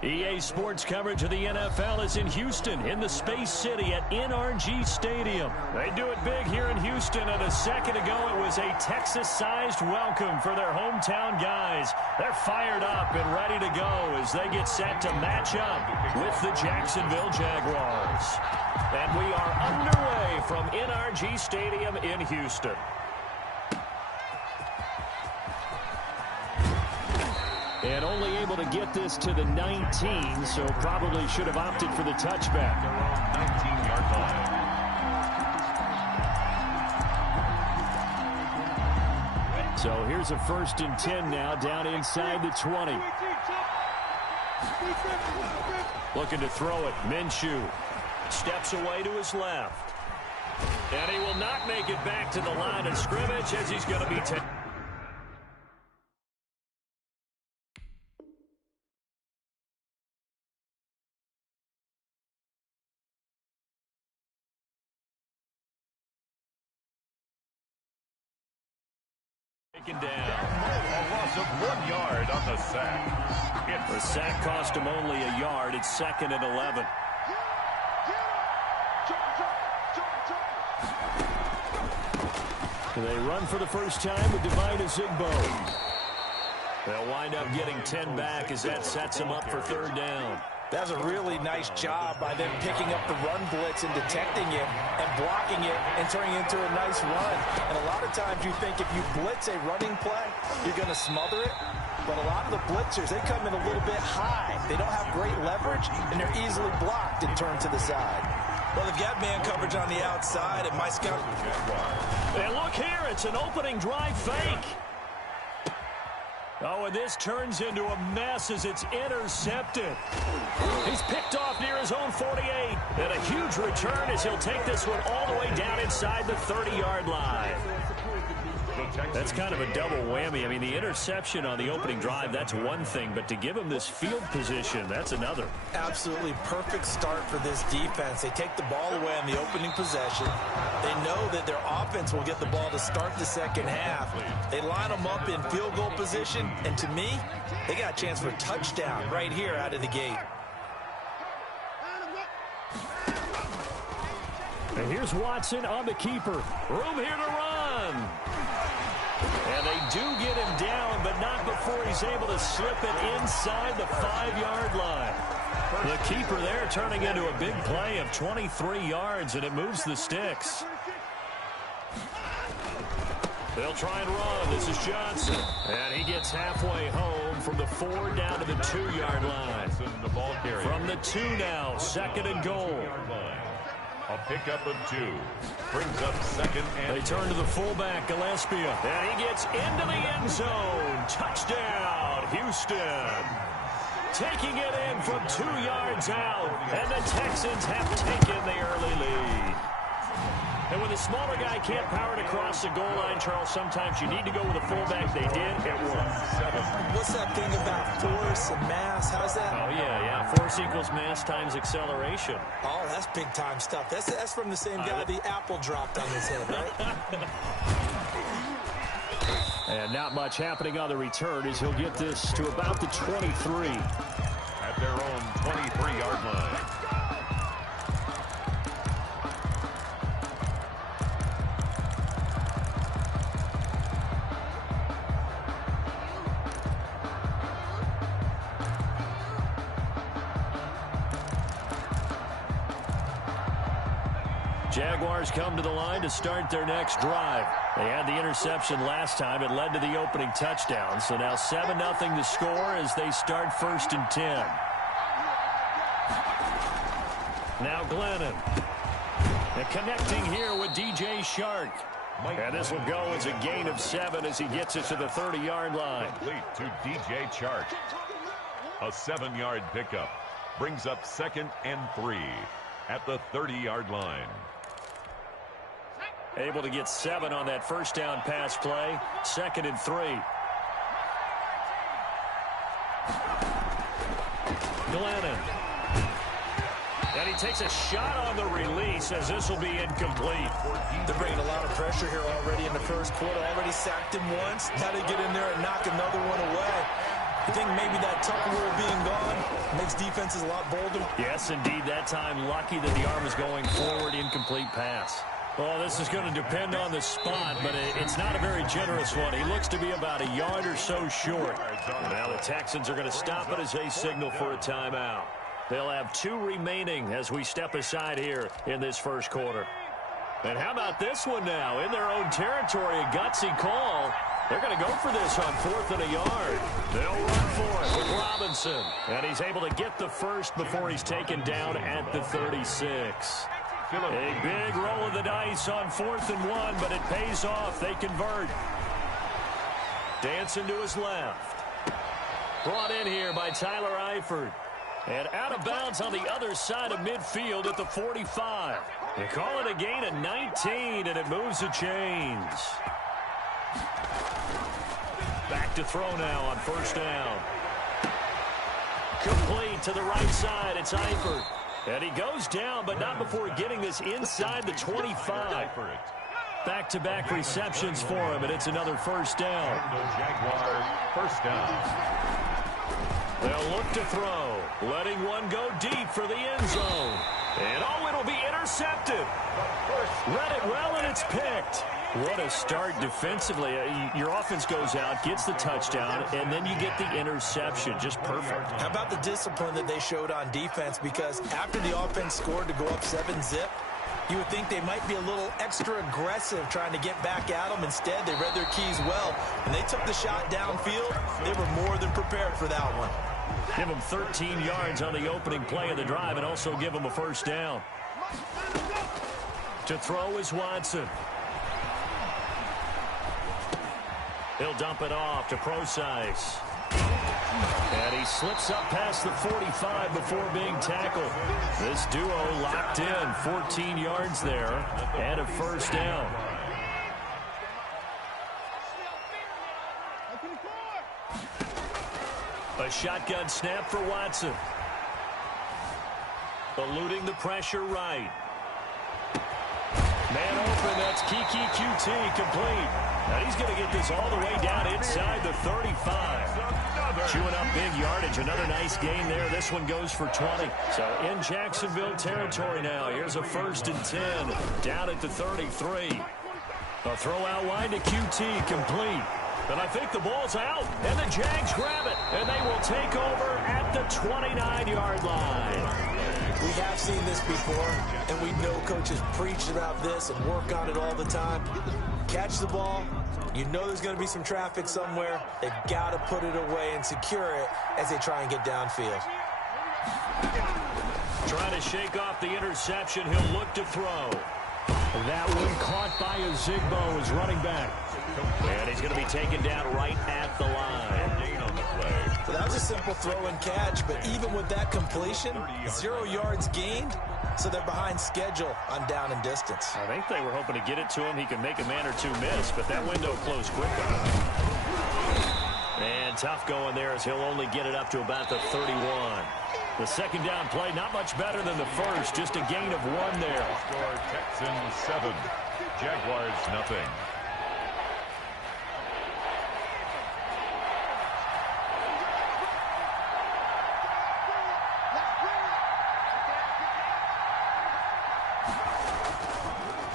EA Sports coverage of the NFL is in Houston, in the Space City at NRG Stadium. They do it big here in Houston, and a second ago it was a Texas-sized welcome for their hometown guys. They're fired up and ready to go as they get set to match up with the Jacksonville Jaguars. And we are underway from NRG Stadium in Houston. And only able to get this to the 19, so probably should have opted for the touchback. Around 19-yard line. So here's a 1st and 10 now, down inside the 20. Looking to throw it. Minshew steps away to his left. And he will not make it back to the line of scrimmage as he's going to be taken. Down. A loss of 1 yard on the sack. The sack cost him only a yard. It's 2nd and 11. They run for the first time with Divine Zigbo. They'll wind up getting 10 back as that sets them up for 3rd down. That's a really nice job by them picking up the run blitz and detecting it and blocking it and turning it into a nice run. And a lot of times you think if you blitz a running play, you're going to smother it. But a lot of the blitzers, they come in a little bit high. They don't have great leverage, and they're easily blocked and turned to the side. Well, they've got man coverage on the outside, and my scout... And look here, it's an opening drive fake. Oh, and this turns into a mess as it's intercepted. He's picked off near his own 48. And a huge return as he'll take this one all the way down inside the 30-yard line. That's kind of a double whammy. I mean, the interception on the opening drive, that's one thing. But to give him this field position, that's another. Absolutely perfect start for this defense. They take the ball away on the opening possession. They know that their offense will get the ball to start the second half. They line them up in field goal position. And to me, they got a chance for a touchdown right here out of the gate. And here's Watson on the keeper. Room here to run. And they do get him down, but not before he's able to slip it inside the 5-yard line. The keeper there turning into a big play of 23 yards, and it moves the sticks. They'll try and run. This is Johnson. And he gets halfway home from the 4 down to the 2-yard line. From the 2 now, 2nd and goal. A pickup of 2. Brings up 2nd and... They turn to the fullback, Gillespie. And he gets into the end zone. Touchdown, Houston. Taking it in from 2 yards out. And the Texans have taken the early lead. And when the smaller guy can't power it across the goal line, Charles, sometimes you need to go with a fullback. They did. It worked. What's that thing about force and mass? How's that? Oh, yeah. Force equals mass times acceleration. Oh, that's big-time stuff. That's from the same guy the apple dropped on his head, right? And not much happening on the return as he'll get this to about the 23. At their own 23-yard line. Jaguars come to the line to start their next drive. They had the interception last time. It led to the opening touchdown. So now 7-0 to score as they start 1st and 10. Now Glennon. And connecting here with DJ Shark. And this will go as a gain of 7 as he gets it to the 30-yard line. Complete to DJ Chark. A 7-yard pickup. Brings up 2nd and 3 at the 30-yard line. Able to get 7 on that first down pass play. 2nd and 3. Glennon. And he takes a shot on the release as this will be incomplete. They're bringing a lot of pressure here already in the first quarter. Already sacked him once. Got to get in there and knock another one away. I think maybe that tuck rule being gone makes defenses a lot bolder. Yes, indeed. That time, lucky that the arm was going forward. Incomplete pass. Well, this is going to depend on the spot, but it's not a very generous one. He looks to be about a yard or so short. Now the Texans are going to stop it as they signal for a timeout. They'll have 2 remaining as we step aside here in this first quarter. And how about this one now? In their own territory, a gutsy call. They're going to go for this on 4th and a yard. They'll run for it with Robinson. And he's able to get the first before he's taken down at the 36. A big roll of the dice on 4th and 1, but it pays off. They convert. Dancing to his left. Brought in here by Tyler Eifert. And out of bounds on the other side of midfield at the 45. They call it a gain of 19, and it moves the chains. Back to throw now on 1st down. Complete to the right side. It's Eifert. And he goes down, but not before getting this inside the 25. Back-to-back receptions for him, and it's another 1st down. Jaguars, 1st down. They'll look to throw, letting one go deep for the end zone. And it'll be intercepted. Read it well, and it's picked. What a start defensively. Your offense goes out, gets the touchdown, and then you get the interception. Just perfect. How about the discipline that they showed on defense? Because after the offense scored to go up 7-zip, you would think they might be a little extra aggressive trying to get back at them. Instead, they read their keys well. When they took the shot downfield, they were more than prepared for that one. Give them 13 yards on the opening play of the drive and also give them a 1st down. To throw is Watson. He'll dump it off to Procise. And he slips up past the 45 before being tackled. This duo locked in, 14 yards there, and a 1st down. A shotgun snap for Watson. Eluding the pressure right. Man open, that's Kiki QT complete. Now he's going to get this all the way down inside the 35. Chewing up big yardage. Another nice gain there. This one goes for 20. So in Jacksonville territory now. Here's a 1st and 10. Down at the 33. A throw out wide to QT complete. And I think the ball's out. And the Jags grab it. And they will take over at the 29-yard line. We have seen this before, and we know coaches preach about this and work on it all the time. Catch the ball. You know there's going to be some traffic somewhere. They've got to put it away and secure it as they try and get downfield. Trying to shake off the interception. He'll look to throw. That one caught by Ozigbo as running back. And he's going to be taken down right at the line. Gain on the play. So that was a simple throw and catch, but even with that completion, 0 yards gained, so they're behind schedule on down and distance. I think they were hoping to get it to him. He could make a man or two miss, but that window closed quickly. And tough going there as he'll only get it up to about the 31. The 2nd down play, not much better than the first, just a gain of 1 there. Score Texans 7, Jaguars nothing.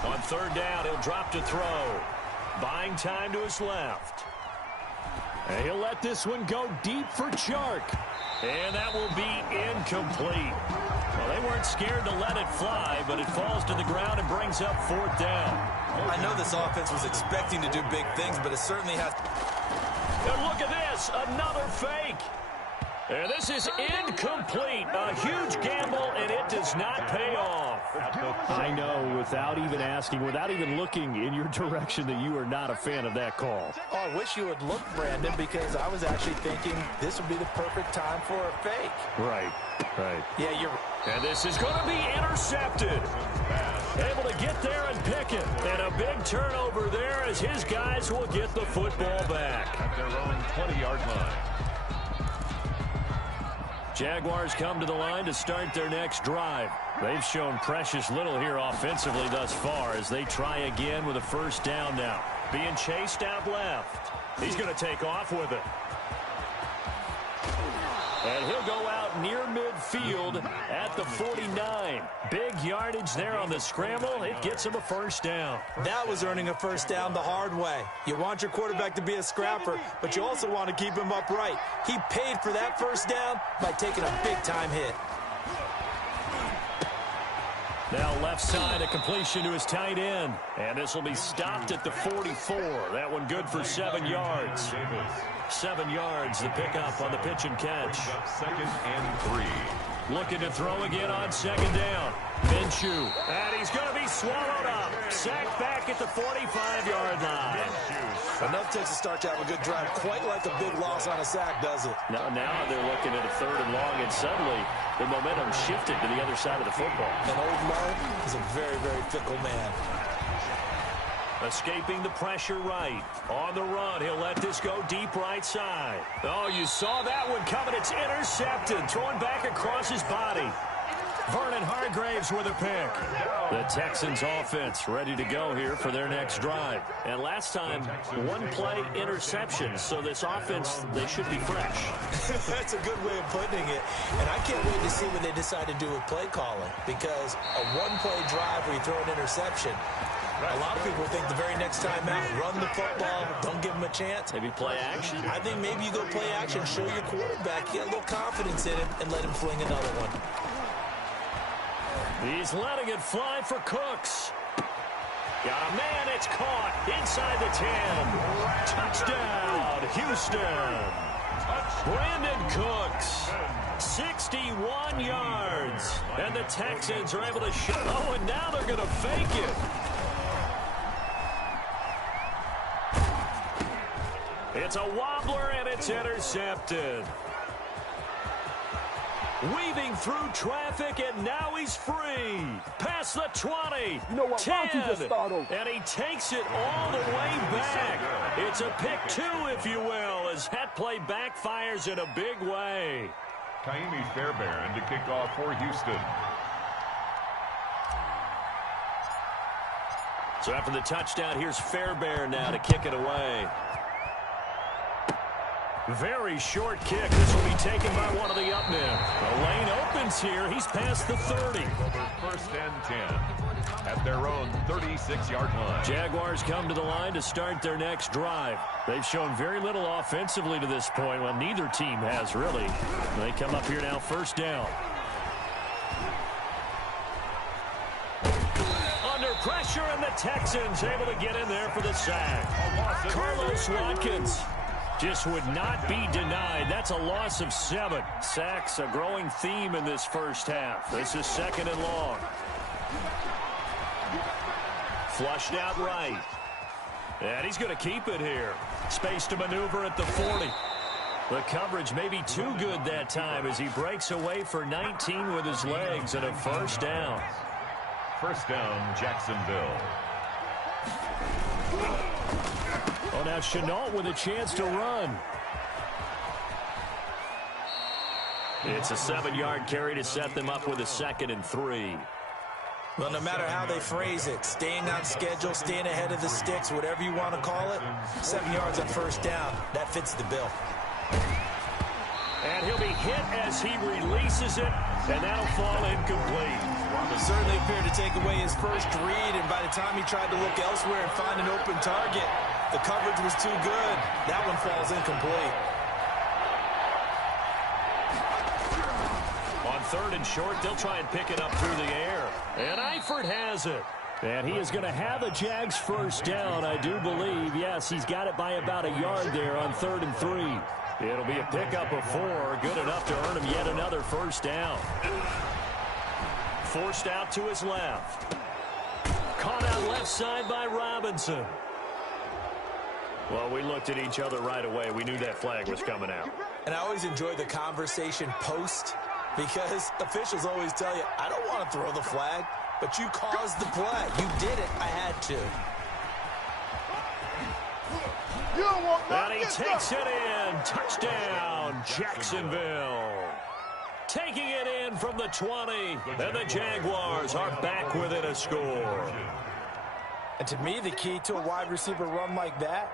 On 3rd down, he'll drop to throw. Buying time to his left. And he'll let this one go deep for Chark. And that will be incomplete. Well, they weren't scared to let it fly, but it falls to the ground and brings up 4th down. I know this offense was expecting to do big things, but it certainly has. And look at this, another fake. And this is incomplete. A huge gamble, and it does not pay off. I know, without even asking, without even looking in your direction, that you are not a fan of that call. Oh, I wish you would look, Brandon, because I was actually thinking this would be the perfect time for a fake. Right. Yeah, you're right. And this is going to be intercepted. Able to get there and pick it. And a big turnover there as his guys will get the football back. At their own 20-yard line. Jaguars come to the line to start their next drive. They've shown precious little here offensively thus far as they try again with a 1st down now. Being chased out left. He's going to take off with it. And he'll go out near midfield at the 49. Big yardage there on the scramble. It gets him a first down. That was earning a first down the hard way. You want your quarterback to be a scrapper, but you also want to keep him upright. He paid for that first down by taking a big-time hit. Now left side, a completion to his tight end. And this will be stopped at the 44. That one good for 7 yards. 7 yards, the pickup on the pitch and catch. Second and 3. Looking to throw again on second down. Minshew. And he's going to be swallowed up. Sacked back at the 45-yard line. Enough takes to start to have a good drive. Quite like a big loss on a sack, does it? Now they're looking at a 3rd and long, and suddenly the momentum shifted to the other side of the football. And old Mo is a very, very fickle man. Escaping the pressure right. On the run, he'll let this go deep right side. Oh, you saw that one coming. It's intercepted. Throwing back across his body. Vernon Hargraves with a pick. The Texans offense ready to go here for their next drive. And last time, 1 play interception. So this offense, they should be fresh. That's a good way of putting it. And I can't wait to see what they decide to do with play calling. Because a 1-play drive where you throw an interception, a lot of people think the very next time out, run the football, don't give him a chance. Maybe play action? I think maybe you go play action, show your quarterback, get a little confidence in him, and let him fling another one. He's letting it fly for Cooks. Got a man, it's caught inside the 10. Touchdown, Houston. Brandon Cooks, 61 yards. And the Texans are able to show. Oh, and now they're going to fake it. It's a wobbler, and it's intercepted. Weaving through traffic, and now he's free. Past the 20, 10, and he takes it all the way back. It's a pick 2, if you will, as that play backfires in a big way. Kaimi Fairbairn to kick off for Houston. So after the touchdown, here's Fairbairn now to kick it away. Very short kick. This will be taken by one of the up men. The lane opens here. He's past the 30. First and 10 at their own 36-yard line. Jaguars come to the line to start their next drive. They've shown very little offensively to this point. Well, neither team has, really. They come up here now, first down. Under pressure, and the Texans able to get in there for the sack. Carlos Watkins just would not be denied. That's a loss of 7. Sacks, a growing theme in this first half. This is 2nd and long. Flushed out right. And he's going to keep it here. Space to maneuver at the 40. The coverage may be too good that time as he breaks away for 19 with his legs and a first down. First down, Jacksonville. Oh, now Chenault with a chance to run. It's a 7-yard carry to set them up with a 2nd and 3. Well, no matter how they phrase it, staying on schedule, staying ahead of the sticks, whatever you want to call it, 7 yards on first down, that fits the bill. And he'll be hit as he releases it, and that'll fall incomplete. Certainly appeared to take away his first read, and by the time he tried to look elsewhere and find an open target, the coverage was too good. That one falls incomplete. On 3rd and short, they'll try and pick it up through the air. And Eifert has it. And he is going to have a Jags first down, I do believe. Yes, he's got it by about a yard there on 3rd and 3. It'll be a pickup of 4, good enough to earn him yet another first down. Forced out to his left. Caught out left side by Robinson. Well, we looked at each other right away. We knew that flag was coming out. And I always enjoy the conversation post, because officials always tell you, I don't want to throw the flag, but you caused the play. You did it. I had to. And he takes it in. Touchdown, Jacksonville. Taking it in from the 20. And the Jaguars are back within a score. And to me, the key to a wide receiver run like that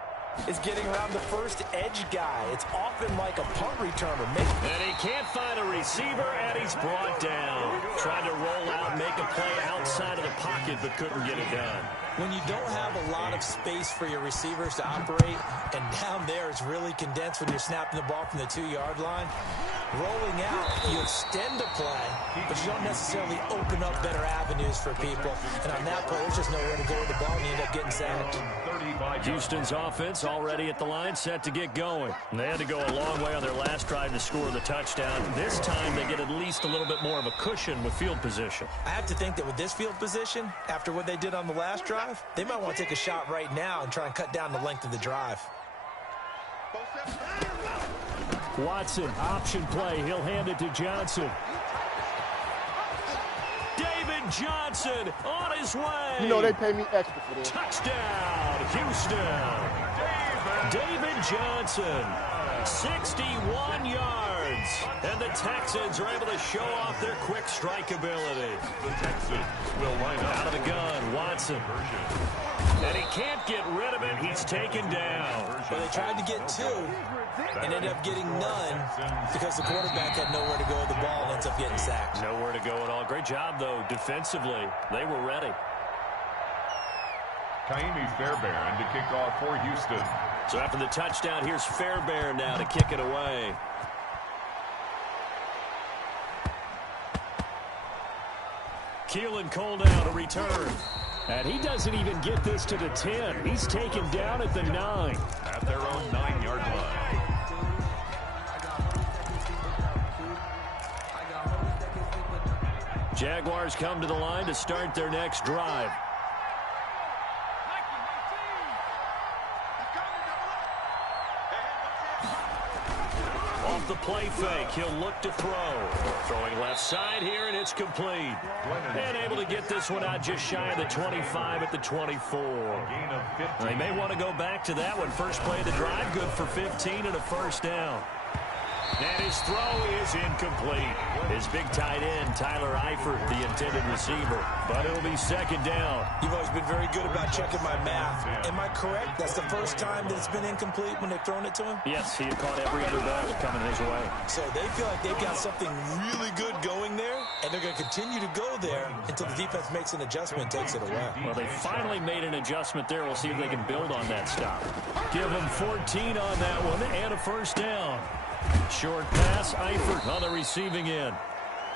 is getting around the first edge guy. It's often like a punt returner. And he can't find a receiver, and he's brought down. Tried to roll out, make a play outside of the pocket, but couldn't get it done. When you don't have a lot of space for your receivers to operate, and down there it's really condensed when you're snapping the ball from the 2-yard line, rolling out, you extend the play, but you don't necessarily open up better avenues for people. And on that play, there's just nowhere to go with the ball, and you end up getting sacked. Houston's offense already at the line, set to get going. And they had to go a long way on their last drive to score the touchdown. This time they get at least a little bit more of a cushion with field position. I have to think that with this field position, after what they did on the last drive, they might want to take a shot right now and try and cut down the length of the drive. Watson, option play. He'll hand it to Johnson. David Johnson on his way. You know they pay me extra for this. Touchdown, Houston. David Johnson, 61 yards. And the Texans are able to show off their quick strike ability. The Texans will line up. Out of the gun, Watson. And he can't get rid of it. He's taken down. Well, they tried to get 2 and ended up getting none because the quarterback had nowhere to go with the ball and ends up getting sacked. Nowhere to go at all. Great job, though, defensively. They were ready. Kaimi Fairbairn to kick off for Houston. So after the touchdown, here's Fairbairn now to kick it away. Keelan Cole now to return. And he doesn't even get this to the 10. He's taken down at the 9. At their own 9-yard line. Jaguars come to the line to start their next drive. Off the play fake, he'll look to throw. Throwing left side here, and it's complete. And able to get this one out just shy of the 25 at the 24. They may want to go back to that one. First play of the drive, good for 15 and a first down. And his throw is incomplete. His big tight end, Tyler Eifert, the intended receiver. But it'll be second down. You've always been very good about checking my math. Am I correct? That's the first time that it's been incomplete when they've thrown it to him? Yes, he had caught every other ball coming his way. So they feel like they've got something really good going there, and they're going to continue to go there until the defense makes an adjustment and takes it away. Well, they finally made an adjustment there. We'll see if they can build on that stop. Give them 14 on that one and a first down. Short pass, Eifert on the receiving end.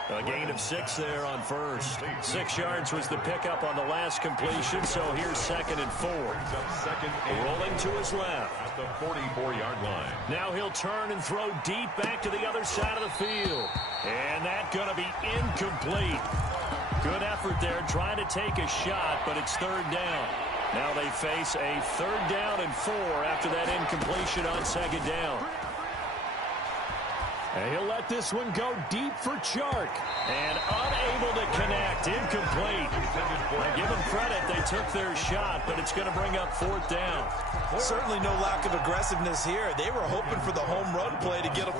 A gain of 6 there on first. 6 yards was the pickup on the last completion, so here's second and 4. Rolling to his left. At the 44-yard line. Now he'll turn and throw deep back to the other side of the field. And that's going to be incomplete. Good effort there, trying to take a shot, but it's third down. Now they face a 3rd down and 4 after that incompletion on second down. And he'll let this one go deep for Chark. And unable to connect. Incomplete. I give them credit. They took their shot, but it's going to bring up 4th down. Certainly no lack of aggressiveness here. They were hoping for the home run play to get them.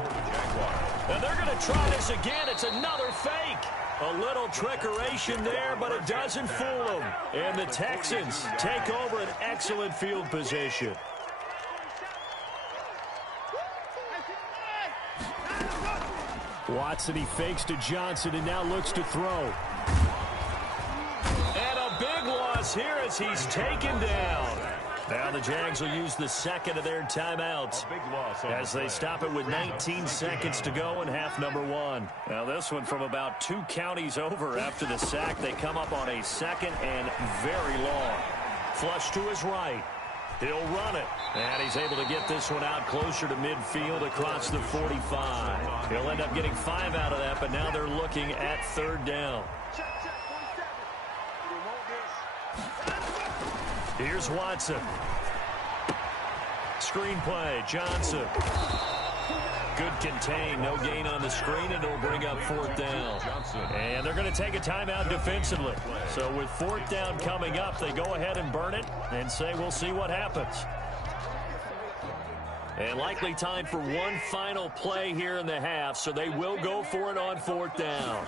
And they're going to try this again. It's another fake. A little trickeration there, but it doesn't fool them. And the Texans take over an excellent field position. Watson, he fakes to Johnson and now looks to throw. And a big loss here as he's taken down. Now the Jags will use the second of their timeouts as they stop it with 19 seconds to go in half number 1. Now this one from about 2 counties over after the sack. They come up on a second and very long. Flush to his right. He'll run it. And he's able to get this one out closer to midfield across the 45. He'll end up getting 5 out of that, but now they're looking at 3rd down. Here's Watson. Screen play, Johnson. Good contain, no gain on the screen, and it'll bring up 4th down. And they're going to take a timeout defensively. So with 4th down coming up, they go ahead and burn it and say we'll see what happens. And likely time for one final play here in the half, so they will go for it on 4th down.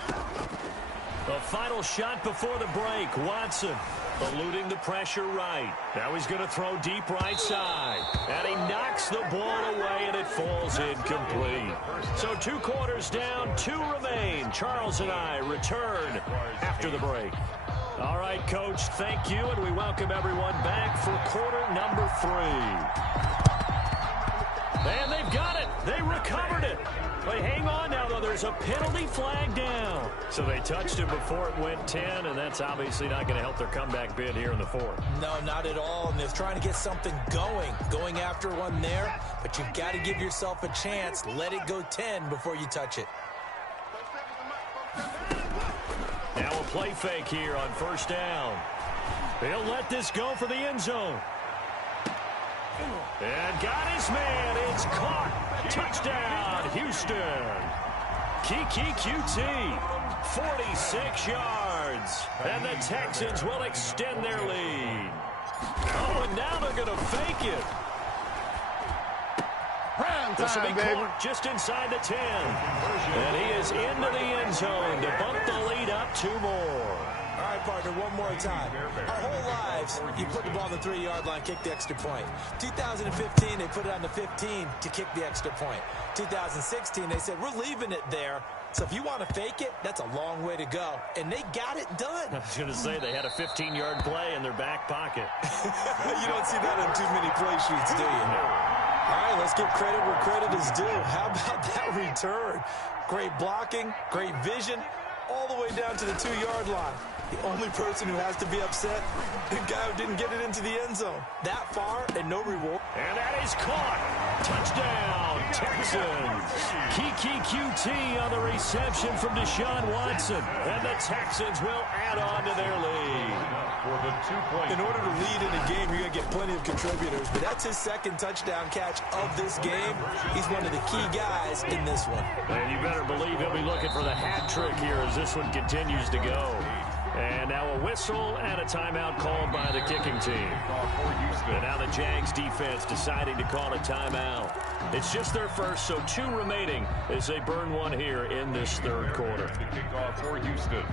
A final shot before the break, Watson. Eluding the pressure right. Now he's going to throw deep right side. And he knocks the ball away, and it falls incomplete. So 2 quarters down, 2 remain. Charles and I return after the break. All right, Coach, thank you, and we welcome everyone back for quarter number 3. And they've got it. They recovered it. But hang on now, though. There's a penalty flag down. So they touched him before it went 10, and that's obviously not going to help their comeback bid here in the 4th. No, not at all. And they're trying to get something going after one there. But you've got to give yourself a chance. Let it go 10 before you touch it. Now a play fake here on 1st down. He'll let this go for the end zone. And got his man. It's caught. Touchdown, Houston. Kiki QT, 46 yards. And the Texans will extend their lead. Oh, and now they're going to fake it. This will be caught just inside the 10. And he is into the end zone to bump the lead up 2 more. All right, partner, one more time. Our whole lives, you put the ball on the 3-yard line, kick the extra point. 2015, they put it on the 15 to kick the extra point. 2016, they said, we're leaving it there. So if you want to fake it, that's a long way to go. And they got it done. I was going to say they had a 15-yard play in their back pocket. You don't see that on too many play sheets, do you? All right, let's give credit where credit is due. How about that return? Great blocking, great vision, all the way down to the 2-yard line. The only person who has to be upset, the guy who didn't get it into the end zone. That far and no reward. And that is caught. Touchdown, Texans. Kiki QT on the reception from Deshaun Watson. And the Texans will add on to their lead. In order to lead in a game, you're going to get plenty of contributors. But that's his 2nd touchdown catch of this game. He's one of the key guys in this one. And you better believe he'll be looking for the hat trick here as this one continues to go. And now a whistle and a timeout called by the kicking team. And now the Jags defense deciding to call a timeout. It's just their first, so 2 remaining as they burn one here in this 3rd quarter. The kickoff for Houston.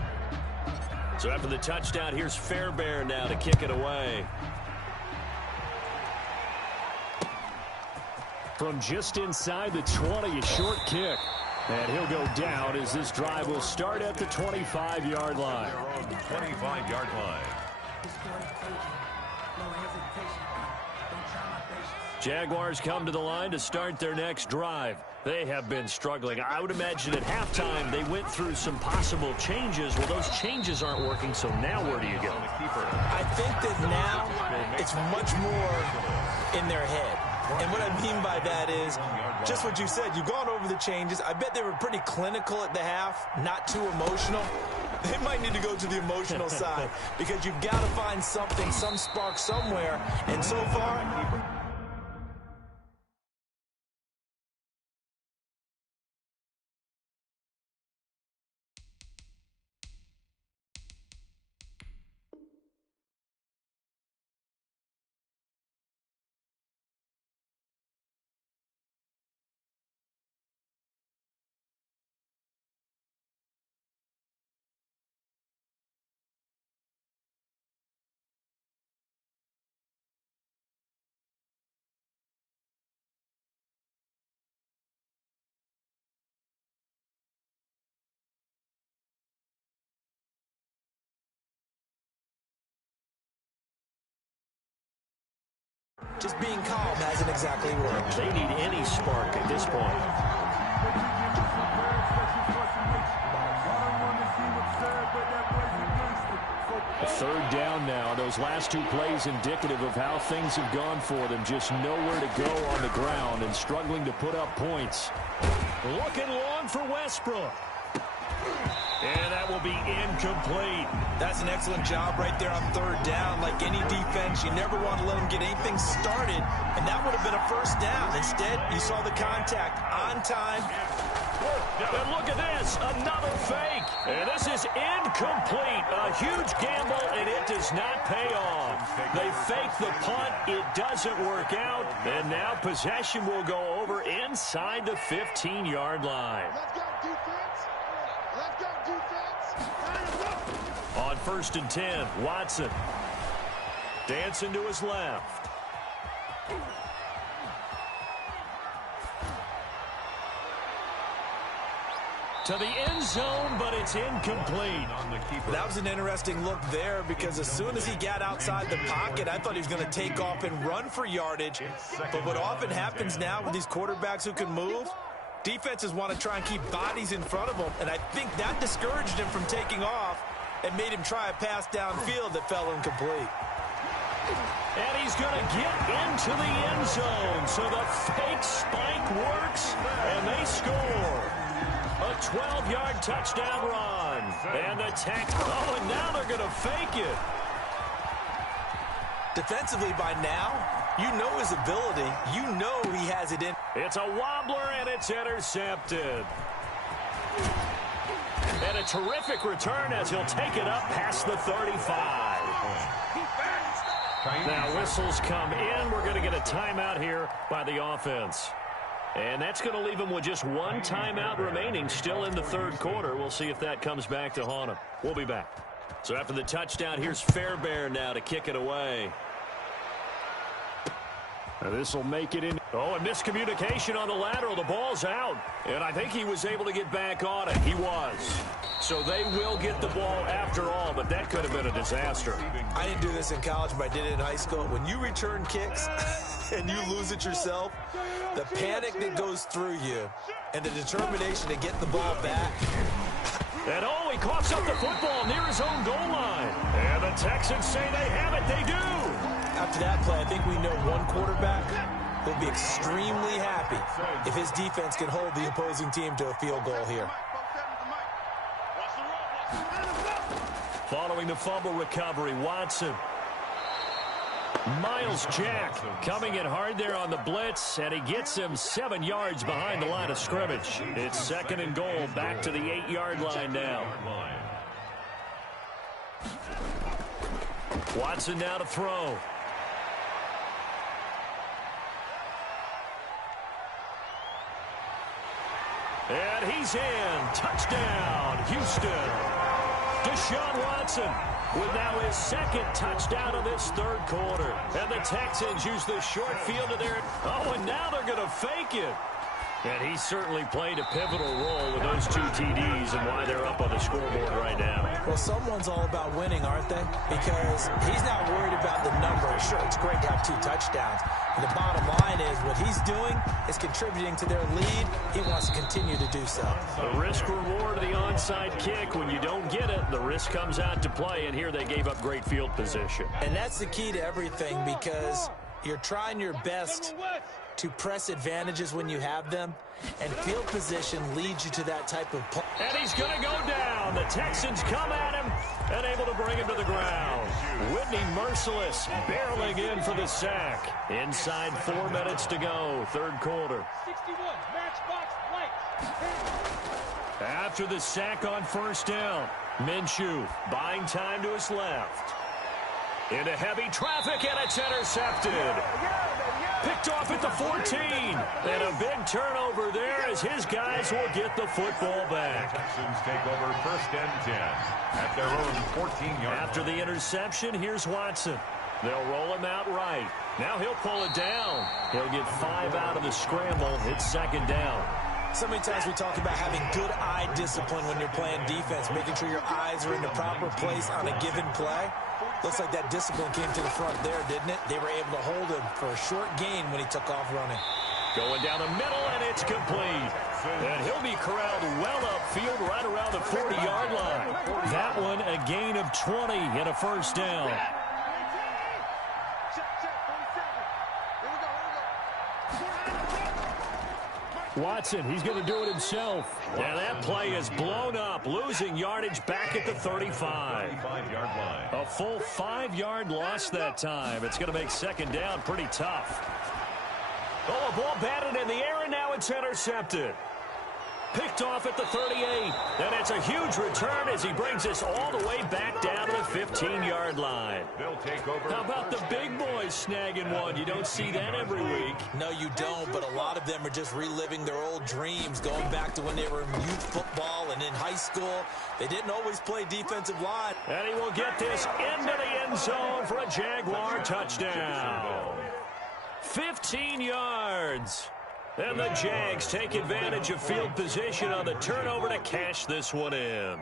So after the touchdown, here's Fairbairn now to kick it away. From just inside the 20, a short kick. And he'll go down as this drive will start at the 25-yard line. 25-yard line. Jaguars come to the line to start their next drive. They have been struggling. I would imagine at halftime they went through some possible changes. Well, those changes aren't working, so now where do you go? I think that now it's much more in their head. And what I mean by that is just what you said. You've gone over the changes. I bet they were pretty clinical at the half, not too emotional. They might need to go to the emotional side because you've got to find something, some spark somewhere. And so far, just being calm hasn't exactly worked. They need any spark at this point. A 3rd down now. Those last 2 plays indicative of how things have gone for them. Just nowhere to go on the ground and struggling to put up points. Looking long for Westbrook. And that will be incomplete. That's an excellent job right there on 3rd down. Like any defense, you never want to let them get anything started, and that would have been a 1st down. Instead, you saw the contact on time. And look at this, another fake. And this is incomplete. A huge gamble, and it does not pay off. They fake the punt. It doesn't work out. And now possession will go over inside the 15-yard line. Let's go, defense. Let's go, defense. On 1st and 10, Watson. Dancing to his left. To the end zone, but it's incomplete. That was an interesting look there because as soon as he got outside the pocket, I thought he was going to take off and run for yardage. But what often happens now with these quarterbacks who can move, defenses want to try and keep bodies in front of them, and I think that discouraged him from taking off and made him try a pass downfield that fell incomplete. And he's going to get into the end zone. So the fake spike works, and they score. A 12-yard touchdown run. And the Tex. Oh, and now they're going to fake it. Defensively by now, you know his ability. You know he has it in. It's a wobbler, and it's intercepted. And a terrific return as he'll take it up past the 35. Now whistles come in. We're going to get a timeout here by the offense. And that's going to leave him with just one timeout remaining still in the third quarter. We'll see if that comes back to haunt him. We'll be back. So after the touchdown, here's Fairbairn now to kick it away. This will make it in. Oh, and miscommunication on the lateral. The ball's out. And I think he was able to get back on it. He was. So they will get the ball after all, but that could have been a disaster. I didn't do this in college, but I did it in high school. When you return kicks and you lose it yourself, the panic that goes through you and the determination to get the ball back. And oh, he coughs up the football near his own goal line. And the Texans say they have it. They do. After that play, I think we know one quarterback will be extremely happy if his defense can hold the opposing team to a field goal here. Following the fumble recovery, Watson. Miles Jack coming in hard there on the blitz, and he gets him 7 yards behind the line of scrimmage. It's second and goal, back to the 8-yard line now. Watson now to throw. And he's in. Touchdown, Houston. Deshaun Watson with now his second touchdown of this third quarter. And the Texans use the short field of their... Oh, and now they're going to fake it. And he certainly played a pivotal role with those 2 TDs and why they're up on the scoreboard right now. Well, someone's all about winning, aren't they? Because he's not worried about the number. Sure, it's great to have 2 touchdowns. And the bottom line is what he's doing is contributing to their lead. He wants to continue to do so. The risk-reward of the onside kick. When you don't get it, the risk comes out to play. And here they gave up great field position. And that's the key to everything because you're trying your best to press advantages when you have them, and field position leads you to that type of play. And he's going to go down. The Texans come at him and able to bring him to the ground. Whitney Merciless barreling in for the sack. Inside 4 minutes to go, third quarter. 61, matchbox lights. After the sack on first down, Minshew buying time to his left. Into heavy traffic, and it's intercepted. Picked off at the 14. And a big turnover there as his guys will get the football back. Texans take over first and 10 at their own 14-yard. After the interception, here's Watson. They'll roll him out right. Now he'll pull it down. He'll get 5 out of the scramble. It's second down. So many times we talk about having good eye discipline when you're playing defense, making sure your eyes are in the proper place on a given play. Looks like that discipline came to the front there, didn't it? They were able to hold him for a short gain when he took off running. Going down the middle, and it's complete. And he'll be corralled well upfield right around the 40-yard line. That one a gain of 20 and a first down. Watson, he's going to do it himself. And that play is blown up, losing yardage back at the 35. A full 5-yard loss that time. It's going to make second down pretty tough. Oh, a ball batted in the air, and now it's intercepted. Picked off at the 38. And it's a huge return as he brings us all the way back down to the 15-yard line. They'll take over. How about the big boys snagging one? You don't see that every week. No, you don't, but a lot of them are just reliving their old dreams, going back to when they were in youth football and in high school. They didn't always play defensive line. And he will get this into the end zone for a Jaguar touchdown. 15 yards. And the Jags take advantage of field position on the turnover to cash this one in.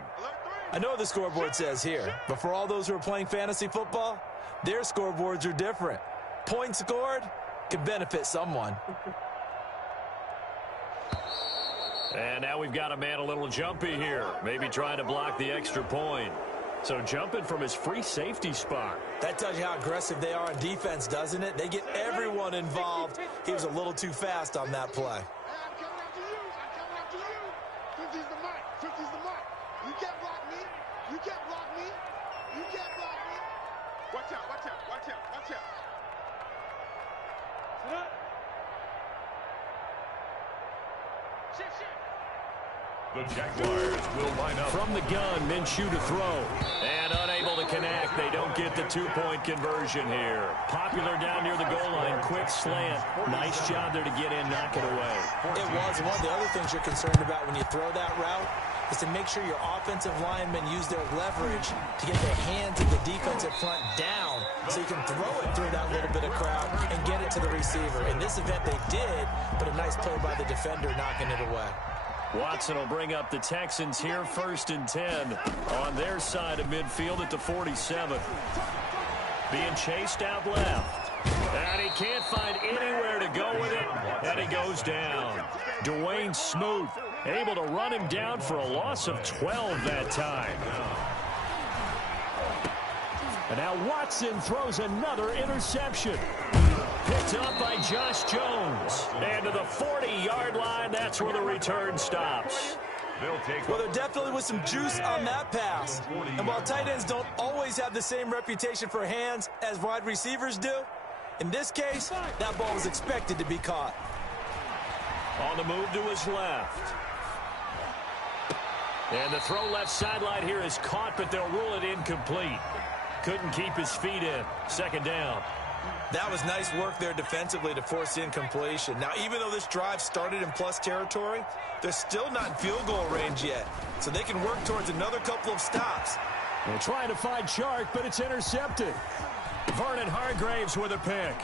I know the scoreboard says here, but for all those who are playing fantasy football, their scoreboards are different. Points scored could benefit someone. And now we've got a man a little jumpy here. Maybe trying to block the extra point. So jumping from his free safety spot. That tells you how aggressive they are on defense, doesn't it? They get everyone involved. He was a little too fast on that play. I'm coming after you. I'm coming after you. 50's the mark. 50's the mark. You can't block me. You can't block me. You can't block me. Watch out. Watch out. Watch out. Watch out. Sit up. Shit. The Jaguars will line up. From the gun, Minshew to throw. And unable to connect. They don't get the two-point conversion here. Popular down near the goal line. Quick slant. Nice job there to get in, knock it away. It was. One of the other things you're concerned about when you throw that route is to make sure your offensive linemen use their leverage to get their hands of the defensive front down so you can throw it through that little bit of crowd and get it to the receiver. In this event, they did, but a nice play by the defender knocking it away. Watson will bring up the Texans here, 1st and 10 on their side of midfield at the 47. Being chased out left. And he can't find anywhere to go with it, and he goes down. Dwayne Smoot able to run him down for a loss of 12 that time. And now Watson throws another interception. Picked up by Josh Jones. And to the 40-yard line, that's where the return stops. Well, there definitely was some juice on that pass. And while tight ends don't always have the same reputation for hands as wide receivers do, in this case, that ball was expected to be caught. On the move to his left. And the throw left sideline here is caught, but they'll rule it incomplete. Couldn't keep his feet in. 2nd down. That was nice work there defensively to force incompletion. Now, even though this drive started in plus territory, they're still not in field goal range yet. So they can work towards another couple of stops. They're trying to find Chark, but it's intercepted. Vernon Hargreaves with a pick.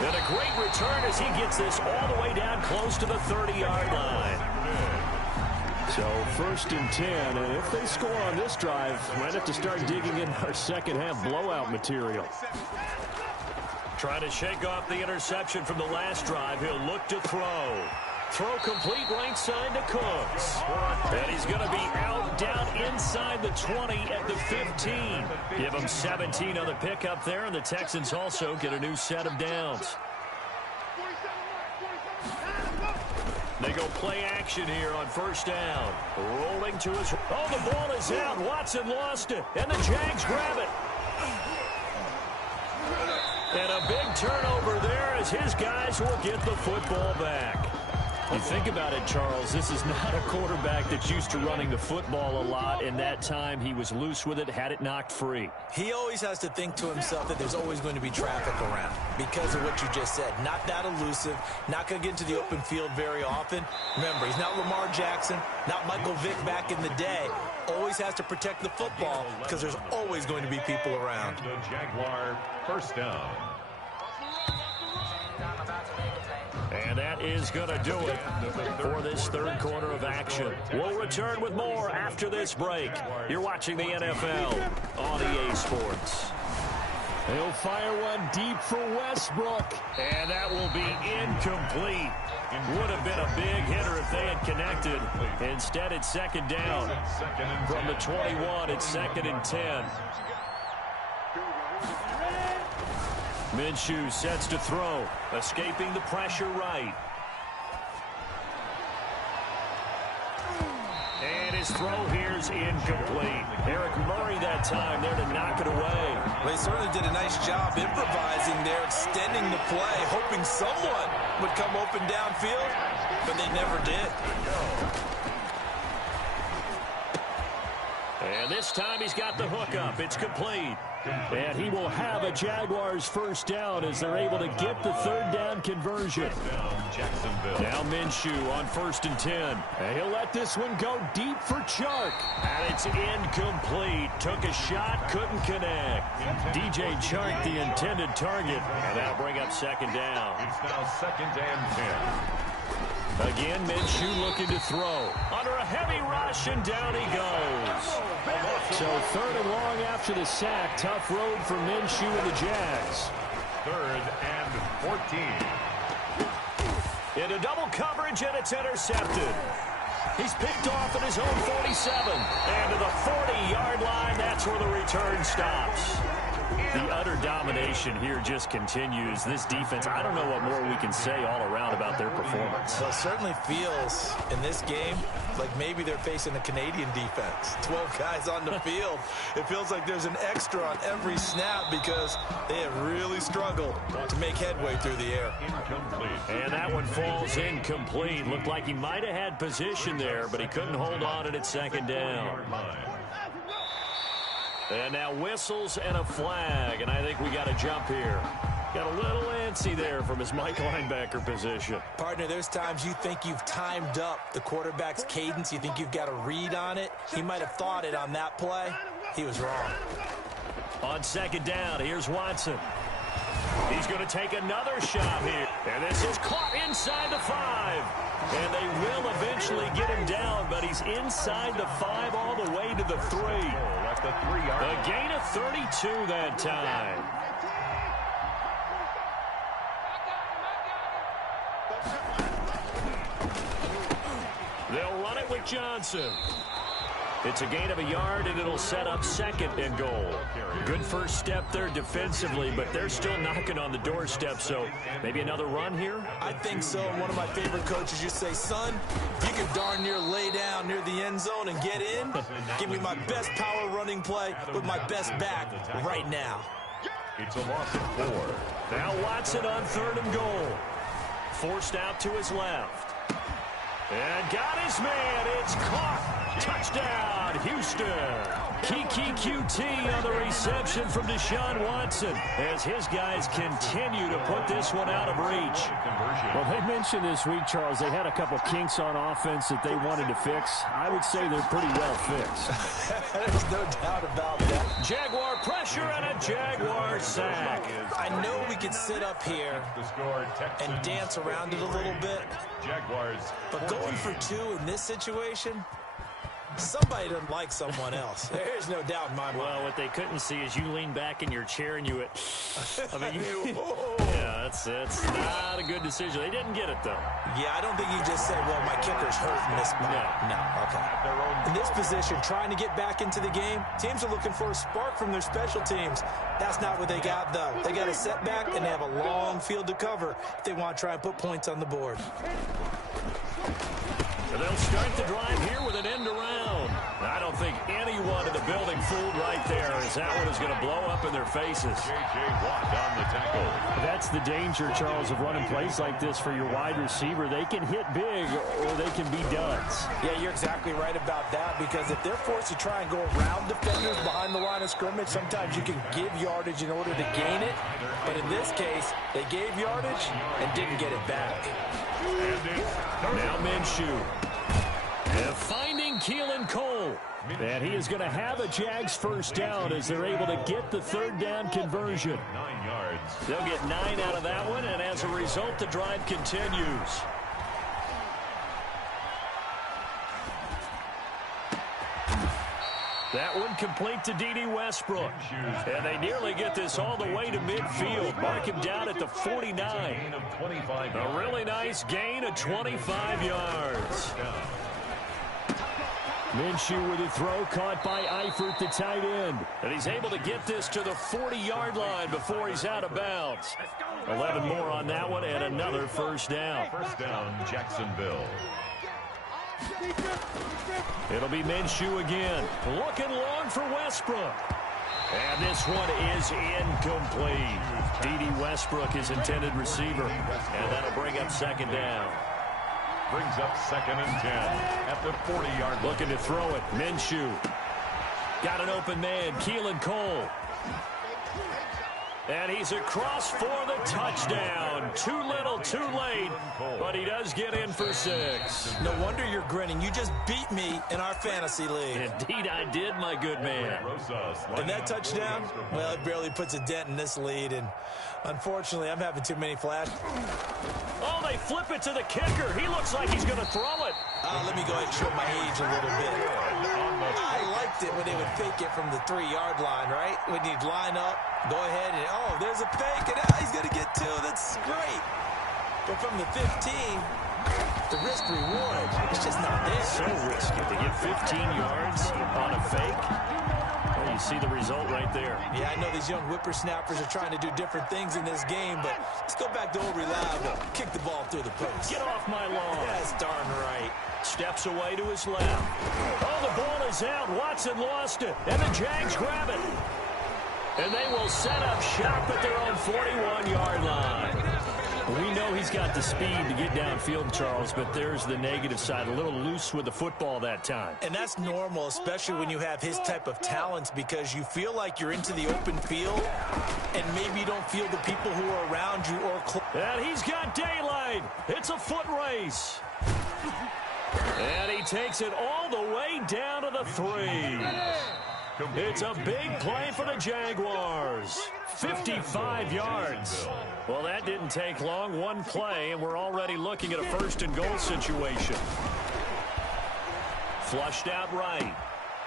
And a great return as he gets this all the way down close to the 30-yard line. So 1st and 10, and if they score on this drive, might have to start digging in our second half blowout material. Trying to shake off the interception from the last drive. He'll look to throw. Throw complete right side to Cooks. And he's going to be out down inside the 20 at the 15. Give him 17 on the pickup there, and the Texans also get a new set of downs. They go play action here on 1st down. Rolling to his... Oh, the ball is out. Watson lost it. And the Jags grab it. And a big turnover there as his guys will get the football back. You think about it, Charles, this is not a quarterback that's used to running the football a lot, and that time he was loose with it, had it knocked free. He always has to think to himself that there's always going to be traffic around because of what you just said. Not that elusive, not going to get into the open field very often. Remember, he's not Lamar Jackson, not Michael Vick back in the day. Always has to protect the football because there's always going to be people around. The Jaguar 1st down. And that is going to do it for this 3rd quarter of action. We'll return with more after this break. You're watching the NFL on EA Sports. He'll fire one deep for Westbrook. And that will be incomplete. Would have been a big hitter if they had connected. Instead, it's 2nd down. From the 21, it's 2nd and 10. Minshew sets to throw, escaping the pressure right. And his throw here's incomplete. Eric Murray that time there to knock it away. Well, they certainly did a nice job improvising there, extending the play, hoping someone would come open downfield, but they never did. And this time he's got the hook up. It's complete. And he will have a Jaguars first down as they're able to get the third down conversion. Now Minshew on 1st and 10. And he'll let this one go deep for Chark. And it's incomplete. Took a shot, couldn't connect. DJ Chark, the intended target. And that'll bring up 2nd down. It's now 2nd and 10. Again, Minshew looking to throw. Under a heavy rush, and down he goes. So 3rd and long after the sack. Tough road for Minshew and the Jags. 3rd and 14. Into double coverage, and it's intercepted. He's picked off at his own 47. And to the 40-yard line, that's where the return stops. The utter domination here just continues. This defense, I don't know what more we can say all around about their performance. Well, it certainly feels in this game like maybe they're facing a Canadian defense. 12 guys on the field. It feels like there's an extra on every snap because they have really struggled to make headway through the air. Incomplete. And that one falls incomplete. Looked like he might have had position there, but he couldn't hold on at 2nd down. And now whistles and a flag, and I think we got a jump here. Got a little antsy there from his Mike linebacker position. Partner, there's times you think you've timed up the quarterback's cadence. You think you've got a read on it. He might have thought it on that play. He was wrong. On 2nd down, here's Watson. He's going to take another shot here. And this is caught inside the 5. And they will eventually get him down, but he's inside the 5 all the way to the 3. At the 3-yard line. A gain of 32 that time. They'll run it with Johnson. It's a gain of a yard, and it'll set up 2nd and goal. Good first step there defensively, but they're still knocking on the doorstep, so maybe another run here? I think so. One of my favorite coaches used to say, son, if you can darn near lay down near the end zone and get in, give me my best power running play with my best back right now. It's a loss of 4. Now Watson on 3rd and goal. Forced out to his left. And got his man. It's caught. Touchdown, Houston. Kiki QT on the reception from Deshaun Watson as his guys continue to put this one out of reach. Well, they mentioned this week, Charles, they had a couple kinks on offense that they wanted to fix. I would say they're pretty well fixed. There's no doubt about that. Jaguar pressure and a Jaguar sack. I know we could sit up here and dance around it a little bit, Jaguars, but going for 2 in this situation, somebody doesn't like someone else. There's no doubt in my mind. Well, what they couldn't see is you lean back in your chair and you went, I mean, yeah, that's not a good decision. They didn't get it, though. Yeah, I don't think you just said, well, my kicker's hurt in this spot. No, okay. In this position, trying to get back into the game, teams are looking for a spark from their special teams. That's not what they got, though. They got a setback, and they have a long field to cover if they want to try and put points on the board. And they'll start the drive here with an end around. I don't think anyone in the building fooled right there, as that one is going to blow up in their faces. J.J. Watt on the tackle. That's the danger, Charles, of running plays like this for your wide receiver. They can hit big or they can be duds. Yeah, you're exactly right about that, because if they're forced to try and go around defenders behind the line of scrimmage, sometimes you can give yardage in order to gain it. But in this case, they gave yardage and didn't get it back. Now Minshew. And finding Keelan Cole. And he is going to have a Jags first down as they're able to get the 3rd down conversion. 9 yards. They'll get 9 out of that one, and as a result, the drive continues. That one complete to D.D. Westbrook. And they nearly get this all the way to midfield. Mark him down at the 49. A really nice gain of 25 yards. Minshew with a throw caught by Eifert, the tight end. And he's able to get this to the 40-yard line before he's out of bounds. 11 more on that one and another first down. First down, Jacksonville. It'll be Minshew again. Looking long for Westbrook. And this one is incomplete. D.D. Westbrook, his intended receiver. And that'll bring up second down. Brings up 2nd and 10 at the 40-yard line. Looking to throw it. Minshew. Got an open man. Keelan Cole. And he's across for the touchdown. Too little, too late. But he does get in for 6. No wonder you're grinning. You just beat me in our fantasy league. Indeed I did, my good man. And that touchdown, well, it barely puts a dent in this lead. And unfortunately, I'm having too many flash. Oh, they flip it to the kicker. He looks like he's going to throw it. Let me go ahead and show my age a little bit. I liked it when they would fake it from the 3-yard line, right? When you'd line up, go ahead and, oh, there's a fake, and he's going to get 2. That's great. But from the 15, the risk-reward, it's just not there. So risky to get 15 yards on a fake. Well, you see the result right there. Yeah, I know these young whippersnappers are trying to do different things in this game, but let's go back to old reliable. Kick the ball through the post. Get off my lawn. That's darn right. Steps away to his left. Oh, the ball is out. Watson lost it, and the Jags grab it. And they will set up shop at their own 41-yard line. We know he's got the speed to get downfield, Charles, but there's the negative side. A little loose with the football that time. And that's normal, especially when you have his type of talents, because you feel like you're into the open field, and maybe you don't feel the people who are around you or close. And he's got daylight. It's a foot race. And he takes it all the way down to the 3. It's a big play for the Jaguars. 55 yards. Well, that didn't take long. One play, and we're already looking at a 1st and goal situation. Flushed out right.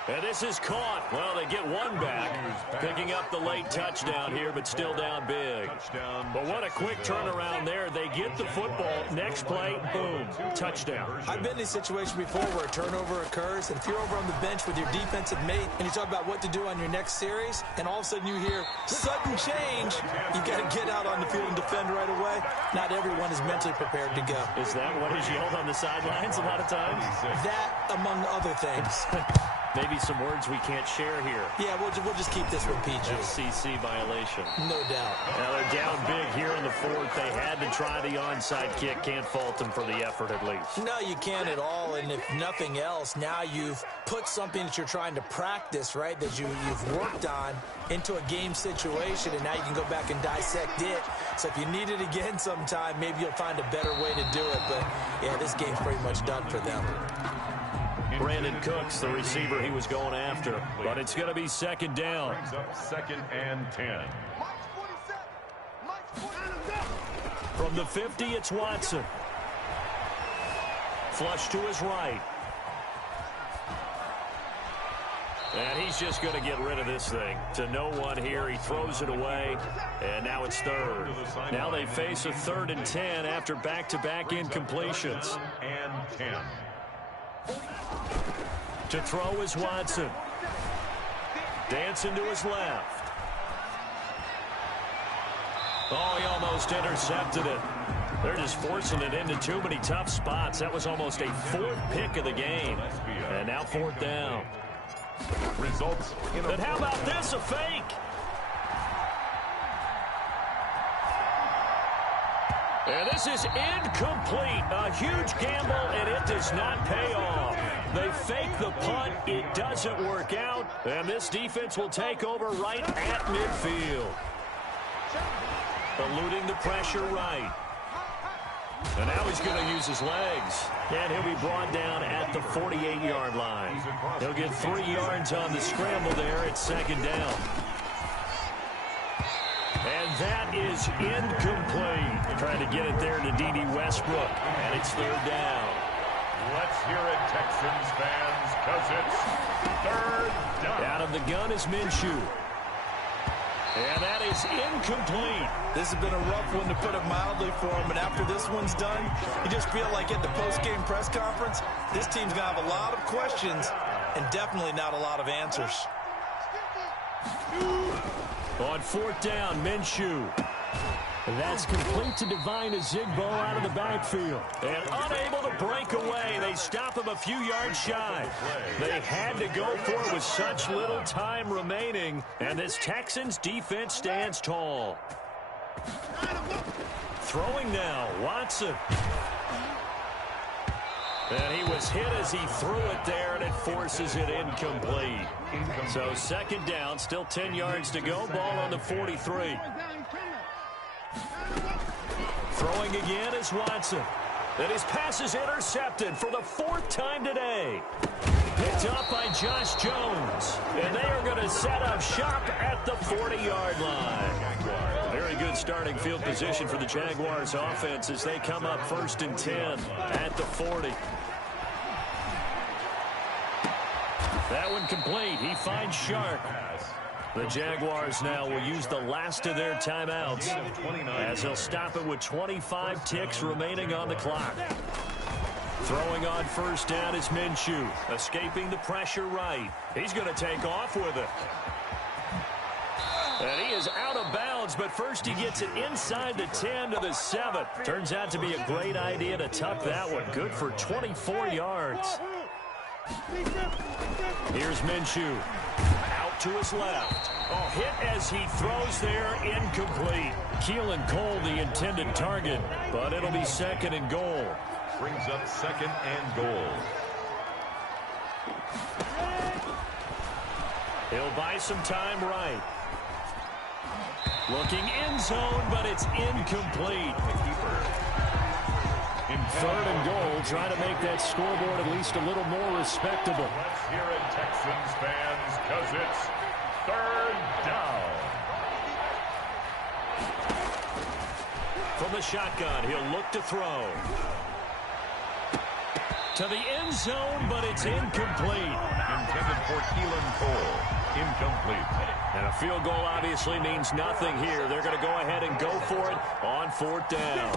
And this is caught. Well, they get one back. Picking up the late touchdown here, but still down big. But what a quick turnaround there. They get the football. Next play, boom, touchdown. I've been in a situation before where a turnover occurs, and if you're over on the bench with your defensive mate and you talk about what to do on your next series, and all of a sudden you hear sudden change, you got to get out on the field and defend right away. Not everyone is mentally prepared to go. Is that what is yelled on the sidelines a lot of times? That, among other things. Maybe some words we can't share here. Yeah, we'll just keep this one PG. FCC violation. No doubt. Now they're down big here in the 4th. They had to try the onside kick. Can't fault them for the effort at least. No, you can't at all. And if nothing else, now you've put something that you're trying to practice, right, that you've worked on into a game situation, and now you can go back and dissect it. So if you need it again sometime, maybe you'll find a better way to do it. But, yeah, this game's pretty much done for them. Brandon Cooks, the receiver he was going after. But it's going to be 2nd down. Brings up 2nd and 10. From the 50, it's Watson. Flush to his right. And he's just going to get rid of this thing. To no one here. He throws it away. And now it's 3rd. Now they face a 3rd and 10 after back-to-back incompletions. And 10. To throw is Watson. Dancing to his left. Oh, he almost intercepted it. They're just forcing it into too many tough spots. That was almost a 4th pick of the game. And now 4th down. Results. And how about this, a fake? And this is incomplete. A huge gamble, and it does not pay off. They fake the punt. It doesn't work out. And this defense will take over right at midfield. Eluding the pressure right. And now he's going to use his legs. And he'll be brought down at the 48-yard line. He'll get 3 yards on the scramble there. It's 2nd down. And that is incomplete. Trying to get it there to D.D. Westbrook. And it's 3rd down. Let's hear it, Texans fans, because it's 3rd down. Out of the gun is Minshew. And that is incomplete. This has been a rough one, to put it mildly, for him. And after this one's done, you just feel like at the post-game press conference, this team's going to have a lot of questions and definitely not a lot of answers. On 4th down, Minshew. That's complete to Divine Azigbo out of the backfield. And unable to break away. They stop him a few yards shy. They had to go for it with such little time remaining. And this Texans defense stands tall. Throwing now, Watson. And he was hit as he threw it there, and it forces it incomplete. So second down, still 10 yards to go. Ball on the 43. Throwing again is Watson. And his pass is intercepted for the fourth time today. Picked up by Josh Jones. And they are going to set up shop at the 40-yard line. Very good starting field position for the Jaguars offense as they come up 1st and 10 at the 40. That one complete. He finds Sharp. The Jaguars now will use the last of their timeouts as they'll stop it with 25 ticks remaining on the clock. Throwing on first down is Minshew, escaping the pressure right. He's going to take off with it. And he is out of bounds, but first he gets it inside the 10 to the 7. Turns out to be a great idea to tuck that one. Good for 24 yards. Here's Minshew. Out to his left. Oh, hit as he throws there, incomplete. Keelan Cole, the intended target, but it'll be 2nd and goal. Brings up 2nd and goal. He'll buy some time right. Looking end zone, but it's incomplete. In 3rd and goal, trying to make that scoreboard at least a little more respectable. Let's hear it, Texans fans, because it's 3rd down. From the shotgun, he'll look to throw. To the end zone, but it's incomplete. Intended for Keelan Cole. Incomplete. And a field goal obviously means nothing here. They're going to go ahead and go for it on 4th down.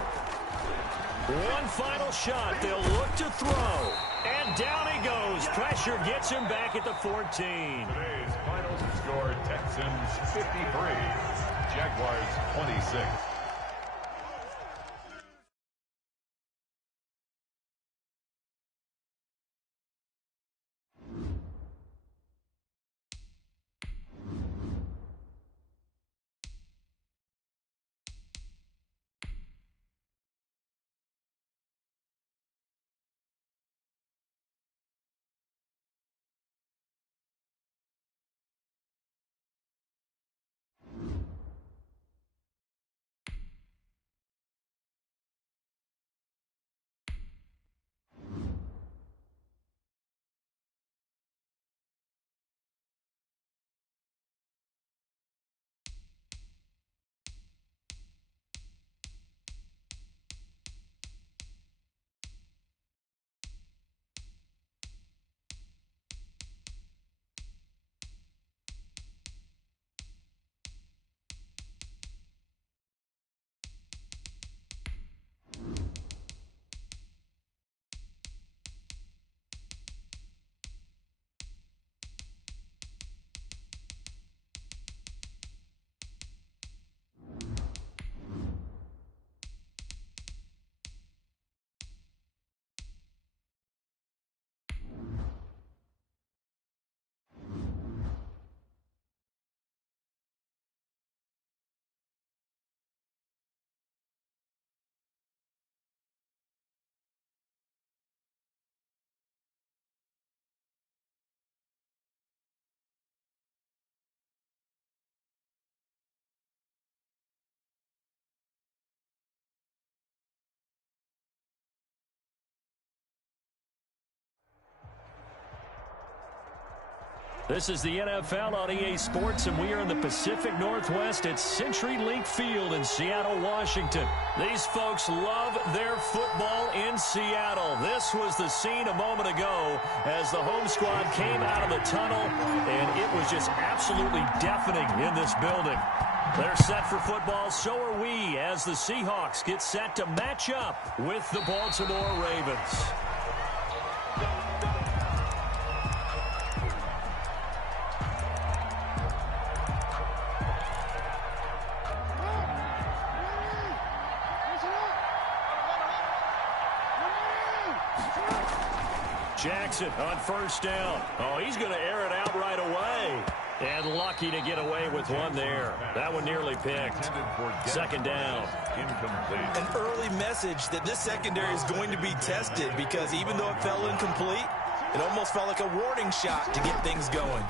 One final shot. They'll look to throw. And down he goes. Pressure gets him back at the 14. Today's final score, Texans 53, Jaguars 26. This is the NFL on EA Sports, and we are in the Pacific Northwest at CenturyLink Field in Seattle, Washington. These folks love their football in Seattle. This was the scene a moment ago as the home squad came out of the tunnel, and it was just absolutely deafening in this building. They're set for football, so are we, as the Seahawks get set to match up with the Baltimore Ravens. Jackson on first down. Oh, he's going to air it out right away. And lucky to get away with one there. That one nearly picked. Second down. Incomplete. An early message that this secondary is going to be tested, because even though it fell incomplete, it almost felt like a warning shot to get things going.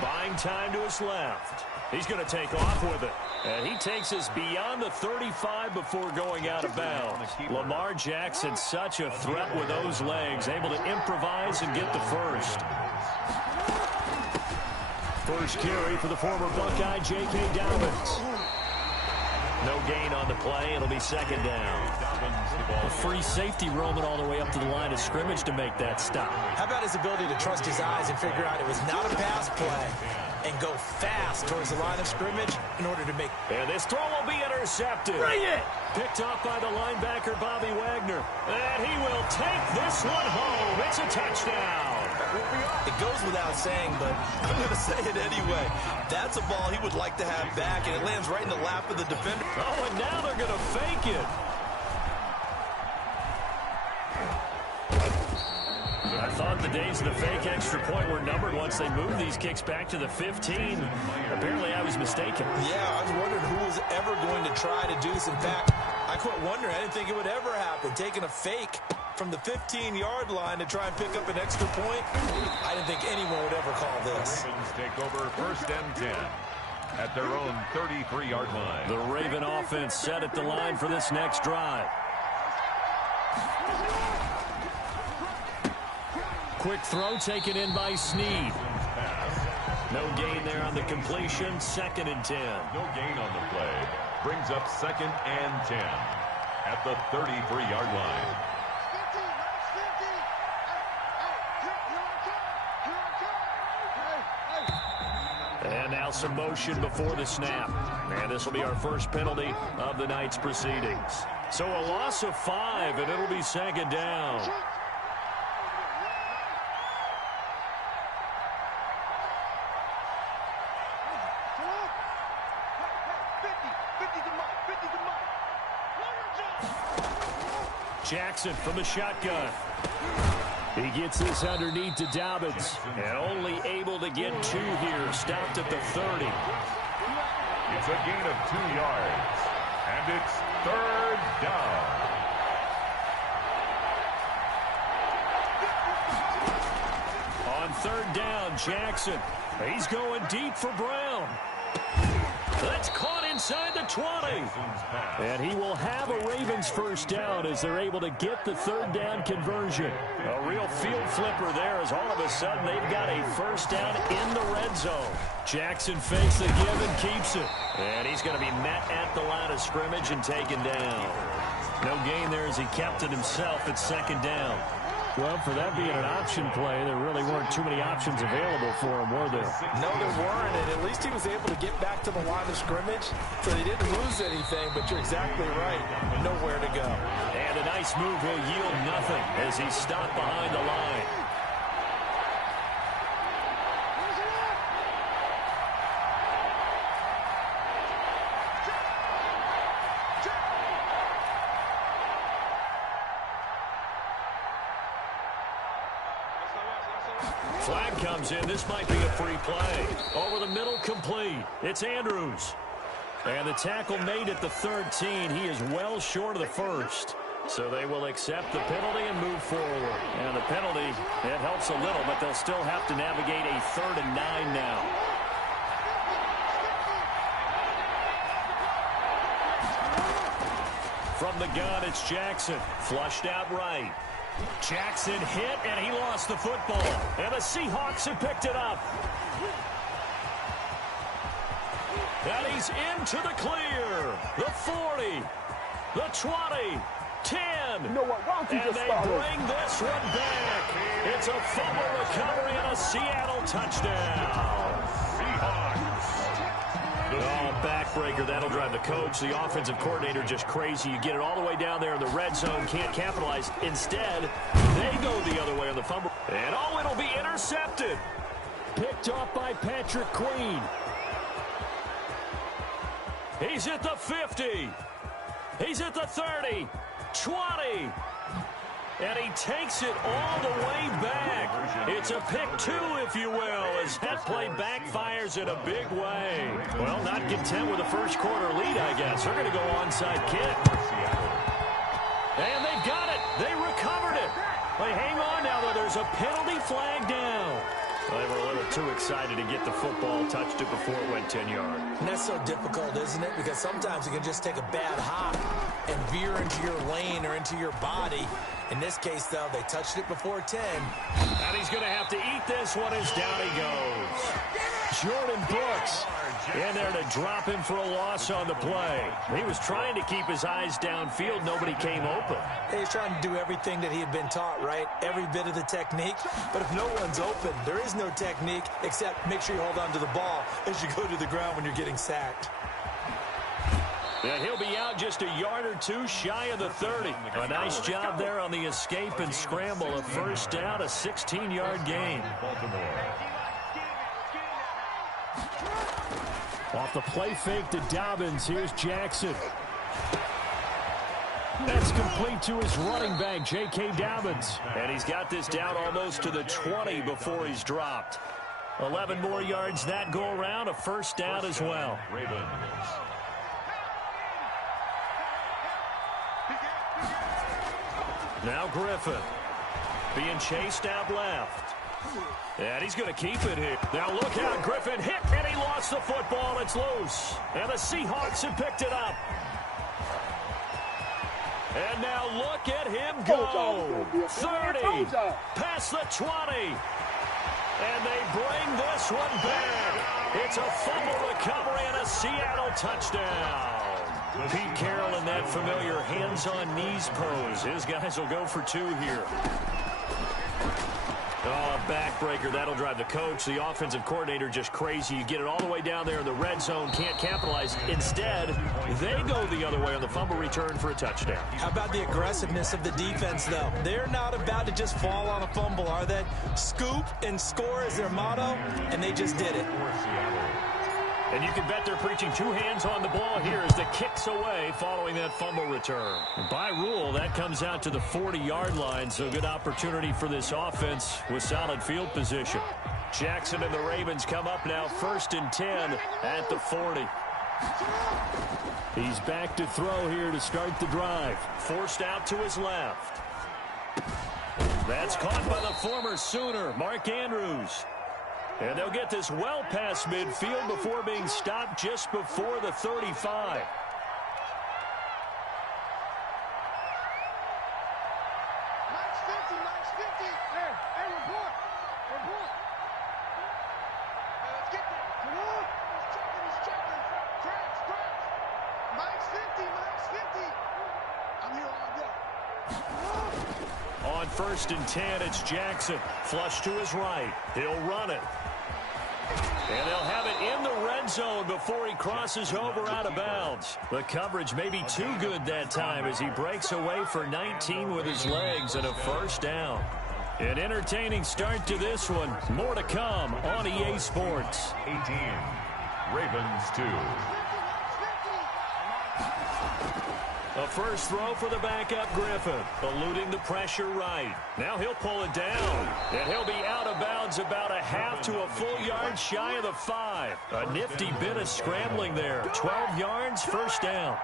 Buying time to his left. He's going to take off with it. And he takes us beyond the 35 before going out of bounds. Lamar Jackson, such a threat with those legs, able to improvise and get the first. First carry for the former Buckeye, J.K. Dobbins. No gain on the play. It'll be second down. A free safety roaming all the way up to the line of scrimmage to make that stop. How about his ability to trust his eyes and figure out it was not a pass play and go fast towards the line of scrimmage in order to make... And this throw will be intercepted. Bring it! Picked off by the linebacker, Bobby Wagner. And he will take this one home. It's a touchdown. It goes without saying, but I'm going to say it anyway. That's a ball he would like to have back, and it lands right in the lap of the defender. Oh, and now they're going to fake it. I thought the days of the fake extra point were numbered once they moved these kicks back to the 15. Apparently, I was mistaken. Yeah, I was wondering who was ever going to try to do this. In fact, I quit wondering. I didn't think it would ever happen. Taking a fake from the 15-yard line to try and pick up an extra point, I didn't think anyone would ever call this. Ravens take over first and 10 at their own 33-yard line. The Raven offense set at the line for this next drive. Quick throw taken in by Snead. No gain there on the completion. Second and 10. No gain on the play. Brings up second and 10 at the 33-yard line. And now some motion before the snap. And this will be our first penalty of the night's proceedings. So a loss of 5, and it'll be second down. Jackson from the shotgun. He gets this underneath to Dobbins. And only able to get 2 here. Stopped at the 30. It's a gain of 2 yards. And it's third down. On third down, Jackson. He's going deep for Brown. That's caught inside the 20. And he will have a Ravens first down as they're able to get the third down conversion. A real field flipper there as all of a sudden they've got a first down in the red zone. Jackson fakes the give and keeps it. And he's going to be met at the line of scrimmage and taken down. No gain there as he kept it himself at second down. Well, for that being an option play, there really weren't too many options available for him, were there? No, there weren't, and at least he was able to get back to the line of scrimmage, so he didn't lose anything, but you're exactly right. Nowhere to go. And a nice move will yield nothing as he's stopped behind the line. Flag comes in. This might be a free play. Over the middle, complete. It's Andrews. And the tackle made at the 13. He is well short of the first. So they will accept the penalty and move forward. And the penalty, it helps a little, but they'll still have to navigate a 3rd and 9 now. From the gun, it's Jackson. Flushed out right. Jackson hit, and he lost the football. And the Seahawks have picked it up. And he's into the clear. The 40, the 20, 10. You know what? Why don't you And just they start it? bring this one back. It's a fumble recovery and a Seattle touchdown. Oh, backbreaker. That'll drive the coach, the offensive coordinator, just crazy. You get it all the way down there in the red zone, can't capitalize. Instead, they go the other way on the fumble. And, oh, it'll be intercepted. Picked off by Patrick Queen. He's at the 50. He's at the 30, 20. And he takes it all the way back. It's a pick two, if you will, as that play backfires in a big way. Well, not content with a first quarter lead, I guess. They're going to go onside kick. And they've got it. They recovered it. They hang on now, though. There's a penalty flag down. Well, they were a little too excited to get the football, touched it before it went 10 yards. And that's so difficult, isn't it? Because sometimes you can just take a bad hop and veer into your lane or into your body. In this case, though, they touched it before 10. And he's going to have to eat this one as down he goes. Jordan Brooks in there to drop him for a loss on the play. He was trying to keep his eyes downfield. Nobody came open. He's trying to do everything that he had been taught, right? Every bit of the technique. But if no one's open, there is no technique except make sure you hold on to the ball as you go to the ground when you're getting sacked. And he'll be out just a yard or two shy of the 30. A nice job there on the escape and scramble. A first down, a 16-yard gain. Off the play fake to Dobbins. Here's Jackson. That's complete to his running back, J.K. Dobbins. And he's got this down almost to the 20 before he's dropped. 11 more yards that go around. A first down as well. Now Griffin being chased out left. And he's going to keep it here. Now look out, Griffin hit, and he lost the football. It's loose. And the Seahawks have picked it up. And now look at him go. 30, past the 20. And they bring this one back. It's a fumble recovery and a Seattle touchdown. Pete Carroll in that familiar hands-on knees pose. His guys will go for two here. Oh, backbreaker. That'll drive the coach, the offensive coordinator, just crazy. You get it all the way down there in the red zone, can't capitalize. Instead, they go the other way on the fumble return for a touchdown. How about the aggressiveness of the defense, though? They're not about to just fall on a fumble, are they? Scoop and score is their motto, and they just did it. And you can bet they're preaching two hands on the ball here as the kick's away following that fumble return. By rule, that comes out to the 40-yard line, so good opportunity for this offense with solid field position. Jackson and the Ravens come up now 1st and 10 at the 40. He's back to throw here to start the drive. Forced out to his left. That's caught by the former Sooner, Mark Andrews. And they'll get this well past midfield before being stopped just before the 35. Mike's 50, Mike's 50. Hey, report. Let's get there. Come on. He's checking. Crabs. Mike's 50. I'm here all day. On 1st and 10, it's Jackson. Flush to his right. He'll run it. And they'll have it in the red zone before he crosses over out of bounds. The coverage may be too good that time as he breaks away for 19 with his legs and a first down. An entertaining start to this one. More to come on EA Sports. 18, Ravens 2. A first throw for the backup Griffin, eluding the pressure right. Now he'll pull it down, and he'll be out of bounds about a half to a full yard shy of the 5. A nifty bit of scrambling there. 12 yards, first down.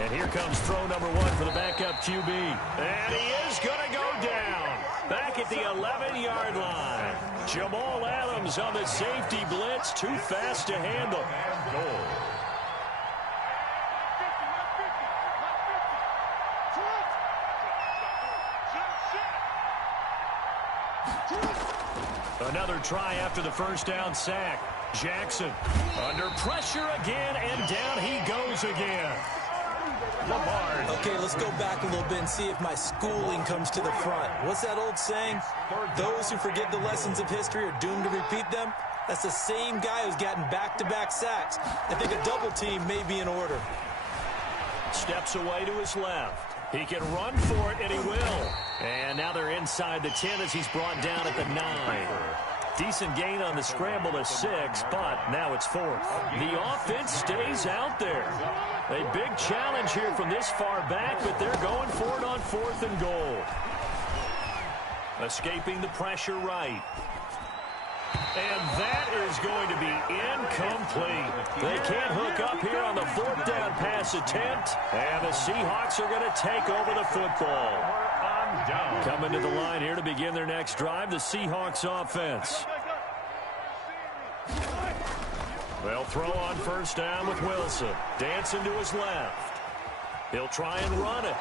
And here comes throw number 1 for the backup QB. And he is going to go down. Back at the 11-yard line. Jamal Adams on the safety blitz, too fast to handle. Goal. Another try after the first down sack. Jackson under pressure again, and down he goes again. Lamar. Okay, let's go back a little bit and see if my schooling comes to the front. What's that old saying? Those who forget the lessons of history are doomed to repeat them. That's the same guy who's gotten back-to-back sacks. I think a double team may be in order. Steps away to his left. He can run for it, and he will. And now they're inside the 10 as he's brought down at the 9. Decent gain on the scramble to 6, but now it's 4th. The offense stays out there. A big challenge here from this far back, but they're going for it on 4th and goal. Escaping the pressure right. And that is going to be incomplete. They can't hook up here on the 4th down pass attempt. And the Seahawks are going to take over the football. Coming to the line here to begin their next drive, the Seahawks offense. They'll throw on 1st down with Wilson. Dancing to his left. He'll try and run it.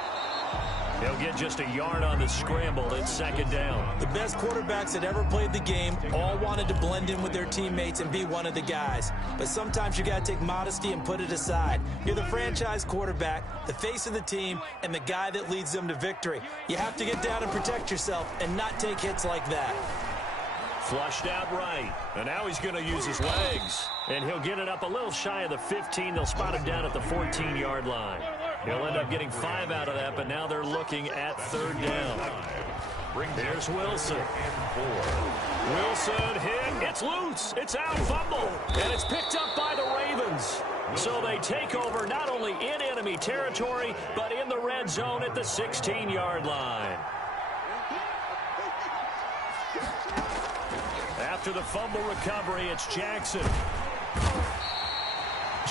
He'll get just a yard on the scramble. It's 2nd down. The best quarterbacks that ever played the game all wanted to blend in with their teammates and be one of the guys. But sometimes you got to take modesty and put it aside. You're the franchise quarterback, the face of the team, and the guy that leads them to victory. You have to get down and protect yourself and not take hits like that. Flushed out right. And now he's going to use his legs. And he'll get it up a little shy of the 15. They'll spot him down at the 14-yard line. He'll end up getting 5 out of that, but now they're looking at 3rd down. There's Wilson. Wilson hit. It's loose. It's out. Fumble. And it's picked up by the Ravens. So they take over not only in enemy territory, but in the red zone at the 16-yard line. After the fumble recovery, it's Jackson.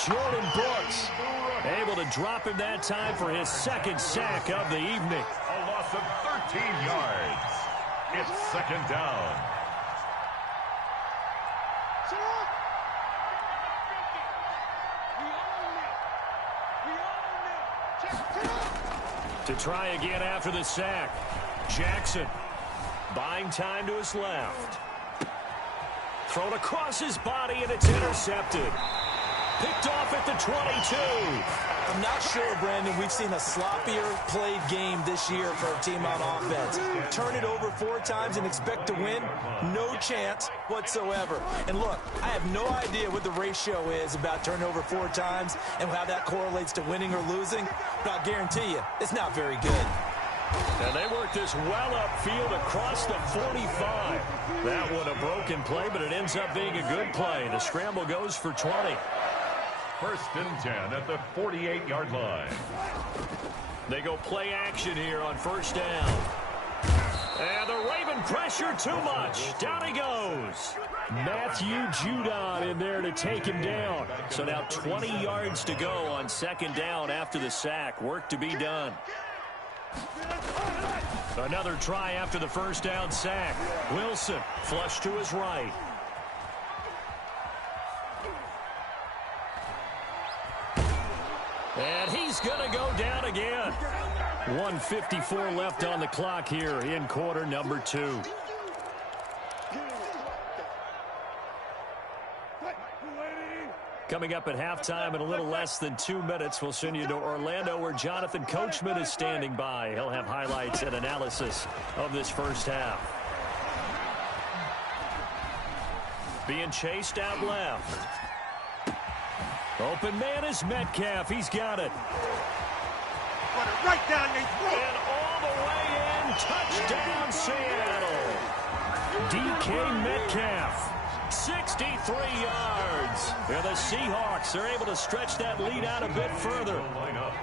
Jordan Brooks able to drop him that time for his 2nd sack of the evening. A loss of 13 yards. It's 2nd down. To try again after the sack. Jackson buying time to his left. Thrown across his body, and it's intercepted. Picked off at the 22. I'm not sure, Brandon, we've seen a sloppier played game this year for a team on offense. Turn it over 4 times and expect to win? No chance whatsoever. And look, I have no idea what the ratio is about turnover 4 times and how that correlates to winning or losing, but I'll guarantee you, it's not very good. And they work this well upfield across the 45. That one a broken play, but it ends up being a good play. The scramble goes for 20. 1st and 10 at the 48-yard line. They go play action here on 1st down. And the Raven pressure too much. Down he goes. Matthew Judon in there to take him down. So now 20 yards to go on 2nd down after the sack. Work to be done. Another try after the 1st down sack. Wilson flush to his right. And he's going to go down again. 1:54 left on the clock here in quarter number 2. Coming up at halftime in a little less than 2 minutes, we'll send you to Orlando where Jonathan Coachman is standing by. He'll have highlights and analysis of this 1st half. Being chased out left. Open man is Metcalf. He's got it. Run it right down your throat. And all the way in. Touchdown, Seattle. DK Metcalf. 63 yards. And the Seahawks are able to stretch that lead out a bit further.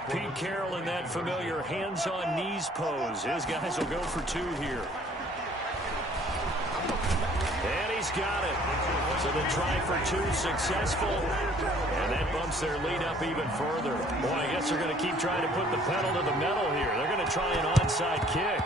Pete Carroll in that familiar hands-on knees pose. His guys will go for 2 here. And he's got it. So the try for 2 successful. And that bumps their lead up even further. Boy, I guess they're going to keep trying to put the pedal to the metal here. They're going to try an onside kick.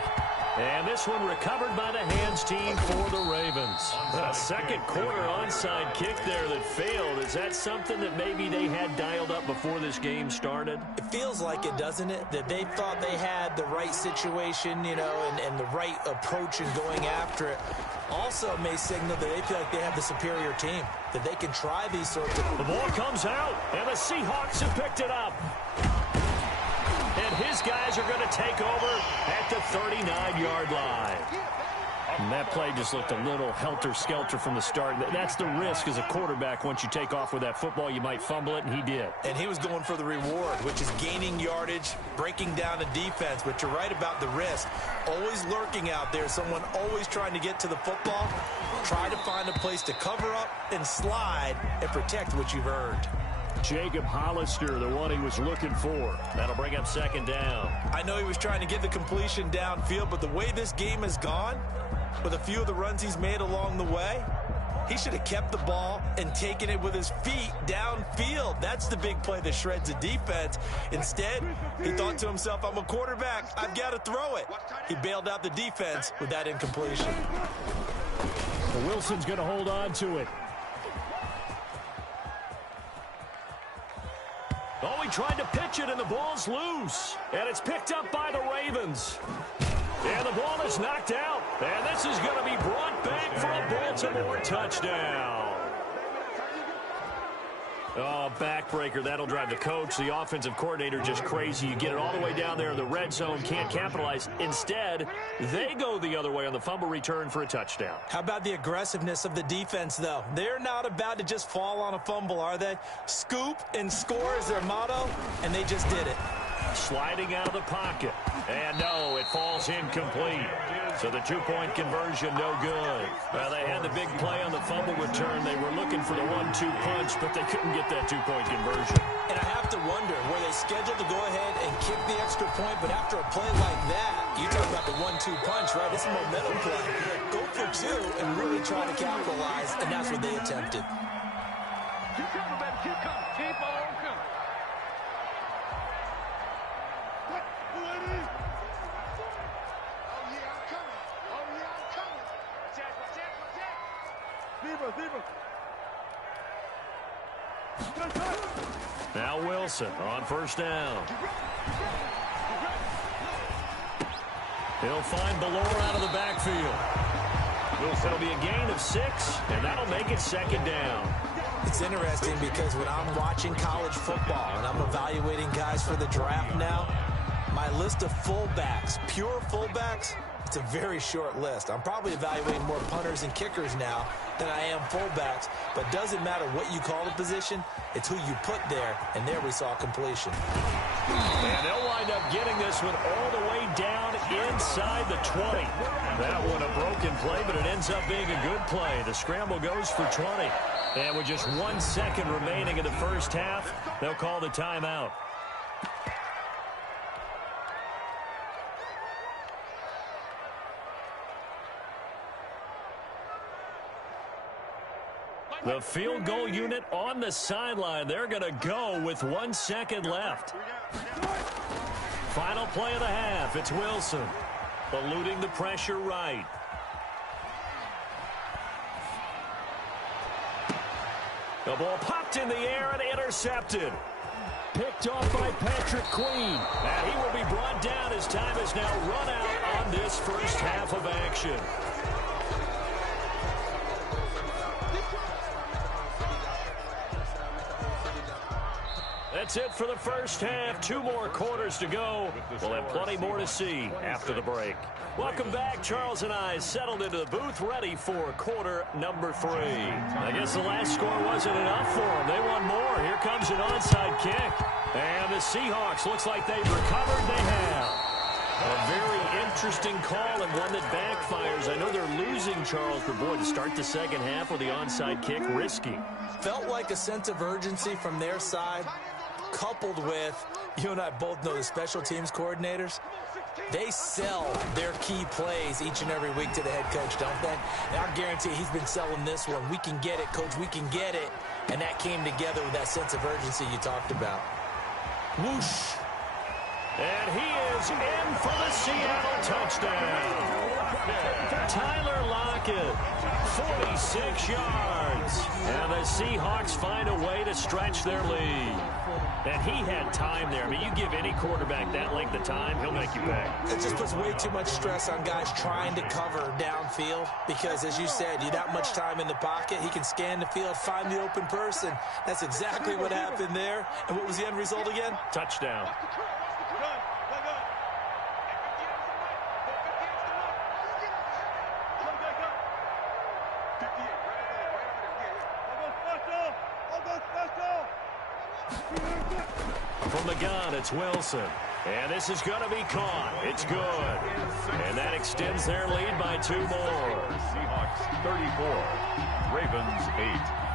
And this one recovered by the hands team for the Ravens. A 2nd quarter onside kick there that failed. Is that something that maybe they had dialed up before this game started? It feels like it, doesn't it? That they thought they had the right situation, you know, and the right approach in going after it. Also may signal that they feel like they have the superior team, that they can try these sorts of... The ball comes out, and the Seahawks have picked it up. And his guys are going to take over at the 39-yard line. And that play just looked a little helter-skelter from the start. That's the risk as a quarterback. Once you take off with that football, you might fumble it, and he did. And he was going for the reward, which is gaining yardage, breaking down the defense. But you're right about the risk. Always lurking out there, someone always trying to get to the football. Try to find a place to cover up and slide and protect what you've earned. Jacob Hollister, the one he was looking for. That'll bring up second down. I know he was trying to get the completion downfield, but the way this game has gone, with a few of the runs he's made along the way, he should have kept the ball and taken it with his feet downfield. That's the big play that shreds the defense. Instead, he thought to himself, I'm a quarterback. I've got to throw it. He bailed out the defense with that incompletion. So Wilson's going to hold on to it. Oh, he tried to pitch it, and the ball's loose. And it's picked up by the Ravens. And the ball is knocked out. And this is going to be brought back for a Baltimore touchdown. Oh, backbreaker. That'll drive the coach, the offensive coordinator, just crazy. You get it all the way down there in the red zone, can't capitalize. Instead, they go the other way on the fumble return for a touchdown. How about the aggressiveness of the defense, though? They're not about to just fall on a fumble, are they? Scoop and score is their motto, and they just did it. Sliding out of the pocket. And no, it falls incomplete. So the two-point conversion, no good. Well, they had the big play on the fumble return. They were looking for the 1-2 punch, but they couldn't get that two-point conversion. And I have to wonder, were they scheduled to go ahead and kick the extra point, but after a play like that, you talk about the 1-2 punch, right? It's a momentum play. Go for two and really try to capitalize, and that's what they attempted. Keep coming, baby. Keep coming. Keep on coming. Who it is? Oh, yeah, I'm coming. Oh, yeah, I'm coming. Watch out. Now Wilson on first down. He'll find Ballore out of the backfield. It'll be a gain of 6, and that'll make it second down. It's interesting because when I'm watching college football and I'm evaluating guys for the draft now, my list of fullbacks, pure fullbacks, it's a very short list. I'm probably evaluating more punters and kickers now than I am fullbacks, but it doesn't matter what you call the position, it's who you put there, and there we saw completion. And they'll wind up getting this one all the way down inside the 20. That one a broken play, but it ends up being a good play. The scramble goes for 20. And with just 1 second remaining in the first half, they'll call the timeout. The field goal unit on the sideline. They're going to go with 1 second left. Final play of the half. It's Wilson eluding the pressure right. The ball popped in the air and intercepted. Picked off by Patrick Queen. And he will be brought down as time is now run out on this first half of action. That's it for the first half. 2 more quarters to go. We'll have plenty more to see after the break. Welcome back. Charles and I settled into the booth, ready for quarter number 3. I guess the last score wasn't enough for them. They want more. Here comes an onside kick. And the Seahawks, looks like they've recovered. They have. A very interesting call and one that backfires. I know they're losing, Charles, but boy, to start the second half with the onside kick, risky. Felt like a sense of urgency from their side, coupled with, you and I both know the special teams coordinators, they sell their key plays each and every week to the head coach, don't they? And I guarantee he's been selling this one. We can get it, coach, we can get it. And that came together with that sense of urgency you talked about. Whoosh. And he is in for the Seattle touchdown. Tyler Lockett, 46 yards. And the Seahawks find a way to stretch their lead. And he had time there. I mean, you give any quarterback that length of time, he'll make you pay. It just puts way too much stress on guys trying to cover downfield because, as you said, you that much time in the pocket, he can scan the field, find the open person. That's exactly what happened there. And what was the end result again? Touchdown. From the gun, it's Wilson. And this is going to be caught. It's good. And that extends their lead by 2 more. Seahawks 34, Ravens 8.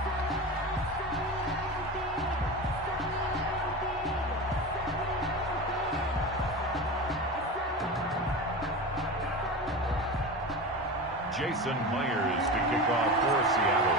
Jason Myers to kick off for Seattle.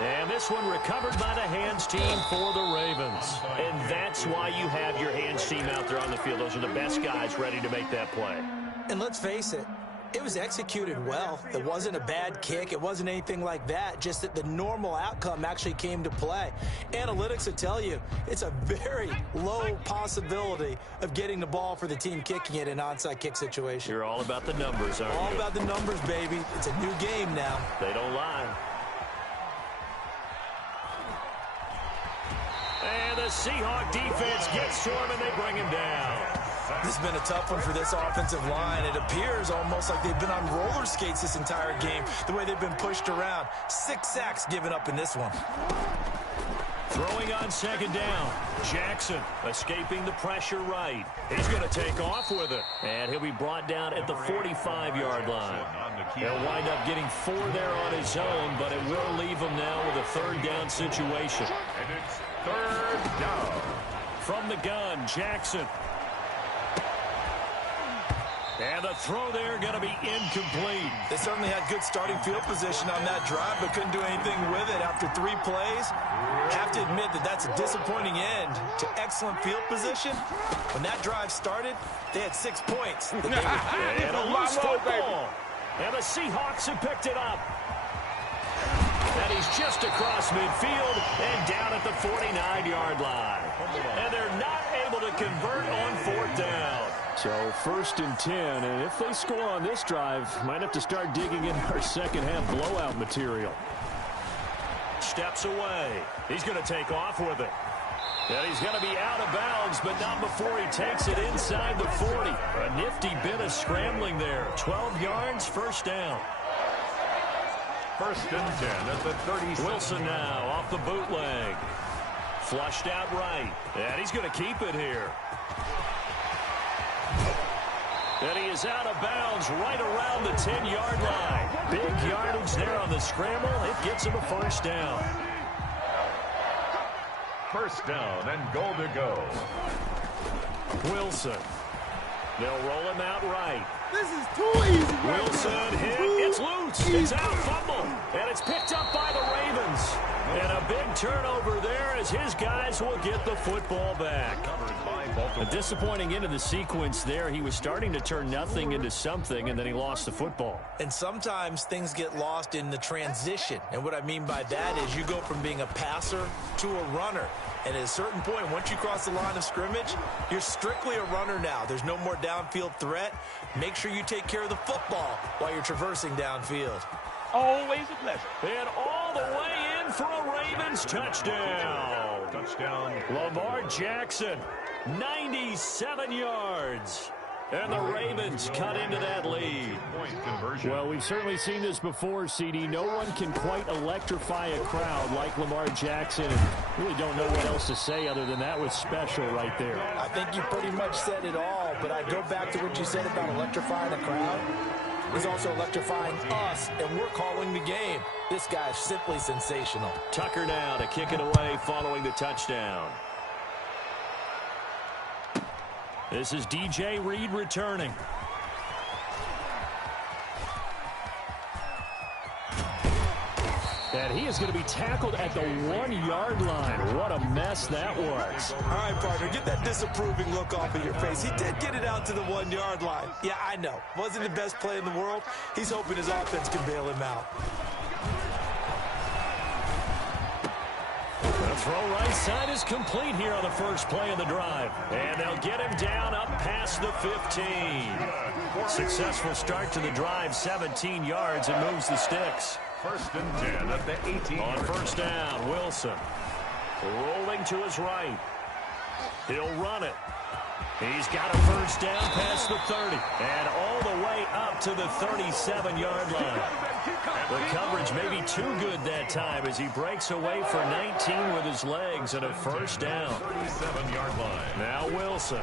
And this one recovered by the hands team for the Ravens. And that's why you have your hands team out there on the field. Those are the best guys ready to make that play. And let's face it, it was executed well. It wasn't a bad kick. It wasn't anything like that. Just that the normal outcome actually came to play. Analytics will tell you it's a very low possibility of getting the ball for the team kicking it in an onside kick situation. You're all about the numbers, aren't you? All about the numbers, baby. It's a new game now. They don't lie. And the Seahawk defense gets to him, and they bring him down. This has been a tough one for this offensive line. It appears almost like they've been on roller skates this entire game, the way they've been pushed around. 6 sacks given up in this one. Throwing on second down. Jackson escaping the pressure right. He's going to take off with it. And he'll be brought down at the 45-yard line. He'll wind up getting 4 there on his own, but it will leave him now with a third down situation. And it's third down. From the gun, Jackson. And the throw there going to be incomplete. They certainly had good starting field position on that drive, but couldn't do anything with it after 3 plays. Have to admit that that's a disappointing end to excellent field position. When that drive started, they had 6 points. And a loose football. And the Seahawks have picked it up. And he's just across midfield and down at the 49-yard line. And they're not able to convert on 4th down. So 1st and 10, and if they score on this drive, might have to start digging in our second half blowout material. Steps away. He's going to take off with it. And he's going to be out of bounds, but not before he takes it inside the 40. A nifty bit of scrambling there. 12 yards, 1st down. 1st and 10 at the 30. Wilson now off the bootleg. Flushed out right. And he's going to keep it here. And he is out of bounds right around the 10-yard line. Big yardage there on the scramble. It gets him a 1st down. 1st down and goal to go. Wilson. They'll roll him out right. This is too easy. Wilson hit. It's loose. It's out, fumble. And it's picked up by the Ravens. And a big turnover there as his guys will get the football back. A disappointing end of the sequence there. He was starting to turn nothing into something, and then he lost the football. And sometimes things get lost in the transition. And what I mean by that is you go from being a passer to a runner. And at a certain point, once you cross the line of scrimmage, you're strictly a runner now. There's no more downfield threat. Make sure you take care of the football while you're traversing downfield. Always a pleasure. And all the way in for a Ravens touchdown. Touchdown. Lamar Jackson, 97 yards. And the Ravens cut into that lead. Point conversion. Well, we've certainly seen this before, CD. No one can quite electrify a crowd like Lamar Jackson. And really don't know what else to say other than that was special right there. I think you pretty much said it all, but I go back to what you said about electrifying a crowd. He's also electrifying us, and we're calling the game. This guy's simply sensational. Tucker now to kick it away following the touchdown. This is DJ Reed returning. And he is going to be tackled at the 1-yard line. What a mess that was. All right, partner, get that disapproving look off of your face. He did get it out to the 1-yard line. Yeah, I know. Wasn't the best play in the world. He's hoping his offense can bail him out. The throw right side is complete here on the first play of the drive. And they'll get him down up past the 15. Successful start to the drive, 17 yards, and moves the sticks. 1st and 10 at the 18. On 1st down, Wilson rolling to his right. He'll run it. He's got a 1st down past the 30 and all the way up to the 37-yard line. The coverage may be too good that time as he breaks away for 19 with his legs and a 1st down. 37-yard line. Now Wilson.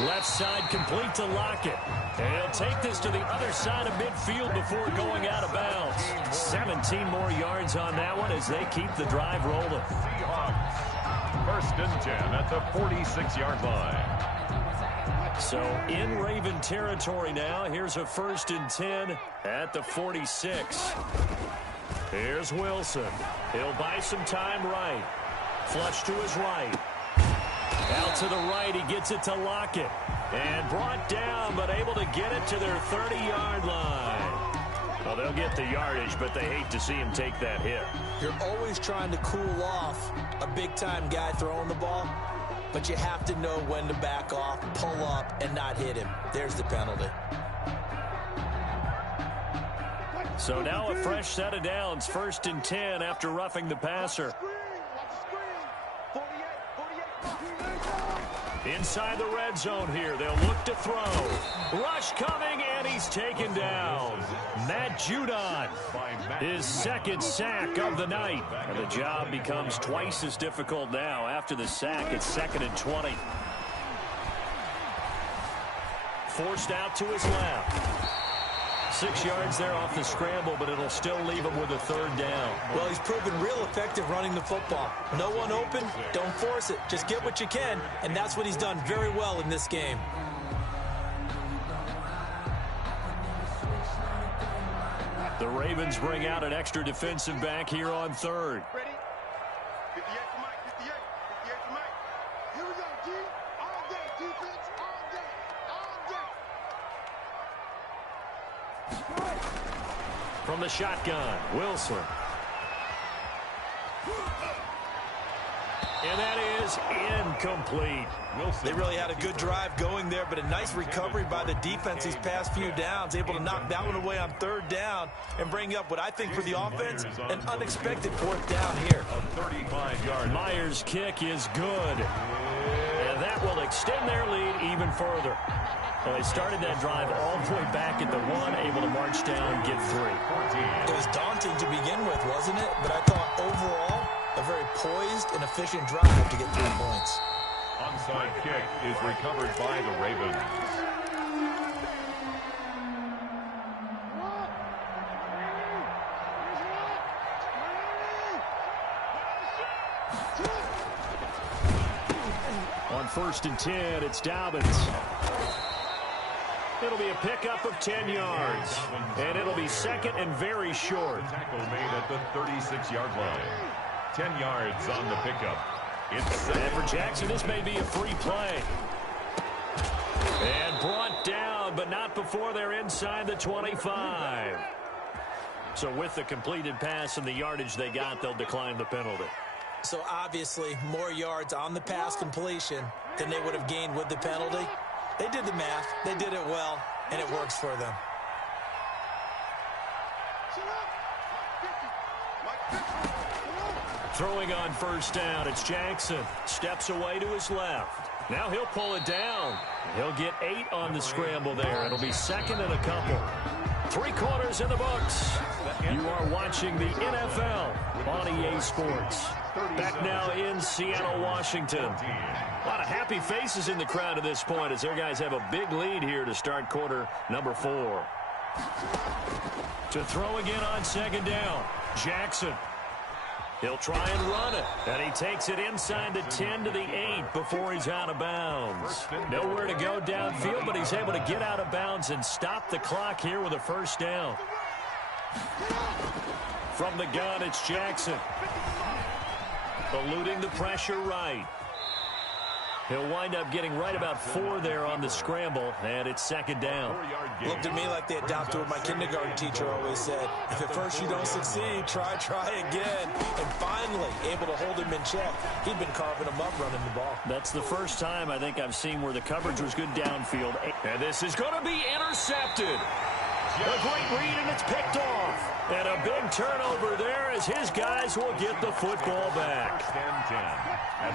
Left side complete to Lockett. And he'll take this to the other side of midfield before going out of bounds. 17 more yards on that one as they keep the drive rolling. Seahawks. 1st and 10 at the 46-yard line. So in Raven territory now. Here's a 1st and 10 at the 46. Here's Wilson. He'll buy some time right. Flush to his right. Out to the right. He gets it to Lockett. And brought down, but able to get it to their 30-yard line. Well, they'll get the yardage, but they hate to see him take that hit. You're always trying to cool off a big-time guy throwing the ball, but you have to know when to back off, pull up, and not hit him. There's the penalty. So now a fresh set of downs, 1st and 10 after roughing the passer. Inside the red zone here, they'll look to throw. Rush coming, and he's taken down. Matt Judon, his 2nd sack of the night. And the job becomes twice as difficult now. After the sack, it's 2nd and 20. Forced out to his left. 6 yards there off the scramble, but it'll still leave him with a 3rd down. Well, he's proven real effective running the football. No one open, don't force it. Just get what you can, and that's what he's done very well in this game. The Ravens bring out an extra defensive back here on 3rd. Ready? 58 for Mike, 58. 58 for Mike. Here we go, D. All day, defense. All day. All day. From the shotgun, Wilson. And that is incomplete. They really had a good drive going there, but a nice recovery by the defense these past few downs, able to knock that one away on 3rd down and bring up what I think for the offense, an unexpected 4th down here. A 35-yard. Myers' kick is good. And that will extend their lead even further. Well, they started that drive all the way back at the 1, able to march down, get 3. It was daunting to begin with, wasn't it? But I thought overall, a very poised and efficient drive to get 3 points. Onside kick is recovered by the Ravens. On 1st and 10, it's Dobbins. It'll be a pickup of 10 yards. And it'll be 2nd and very short. Tackle made at the 36-yard line. 10 yards on the pickup. It's and for Jackson, this may be a free play. And brought down, but not before they're inside the 25. So with the completed pass and the yardage they got, they'll decline the penalty. So obviously, more yards on the pass completion than they would have gained with the penalty. They did the math, they did it well, and it works for them. Throwing on 1st down, it's Jackson. Steps away to his left. Now he'll pull it down. He'll get 8 on the scramble there. It'll be 2nd and a couple. 3 quarters in the books. You are watching the NFL on EA Sports. Back now in Seattle, Washington. A lot of happy faces in the crowd at this point as their guys have a big lead here to start quarter number 4. To throw again on 2nd down, Jackson. He'll try and run it, and he takes it inside the 10 to the 8 before he's out of bounds. Nowhere to go downfield, but he's able to get out of bounds and stop the clock here with a 1st down. From the gun, it's Jackson. Eluding the pressure right. He'll wind up getting right about 4 there on the scramble, and it's 2nd down. Looked to me like they adopted what my kindergarten teacher always said. If at first you don't succeed, try again. And finally, able to hold him in check. He'd been carving him up running the ball. That's the first time I think I've seen where the coverage was good downfield. And this is going to be intercepted. A great read, and it's picked off. And a big turnover there as his guys will get the football back.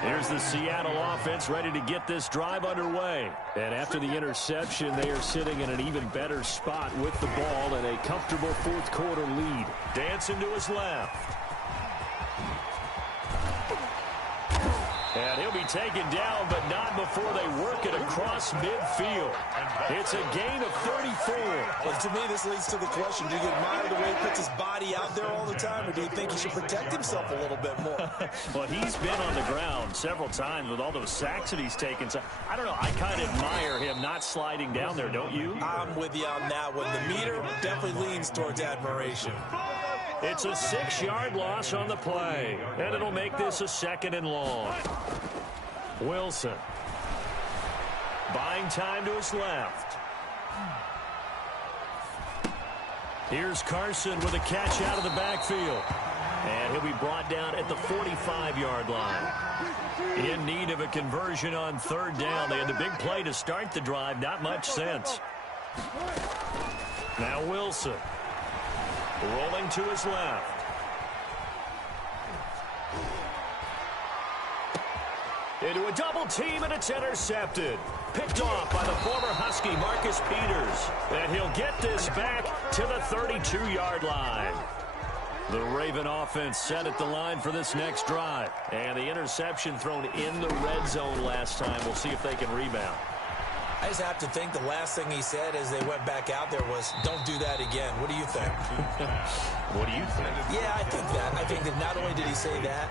Here's the Seattle offense ready to get this drive underway. And after the interception, they are sitting in an even better spot with the ball and a comfortable 4th quarter lead. Dancing to his left. And he'll be taken down, but not before they work it across midfield. It's a gain of 34. Well, to me, this leads to the question, do you admire the way he puts his body out there all the time, or do you think he should protect himself a little bit more. Well, he's been on the ground several times with all those sacks that he's taken. So, I don't know. I kind of admire him not sliding down there, don't you? I'm with you on that one. The meter definitely leans towards admiration. It's a 6-yard loss on the play, and it'll make this a 2nd and long. Wilson buying time to his left. Here's Carson with a catch out of the backfield. And he'll be brought down at the 45-yard line. In need of a conversion on 3rd down. They had the big play to start the drive. Not much sense. Now Wilson rolling to his left. Into a double team, and it's intercepted. Picked off by the former Husky, Marcus Peters. And he'll get this back to the 32-yard line. The Raven offense set at the line for this next drive. And the interception thrown in the red zone last time. We'll see if they can rebound. I just have to think the last thing he said as they went back out there was, don't do that again. What do you think? What do you think? Yeah, I think that. I think that not only did he say that,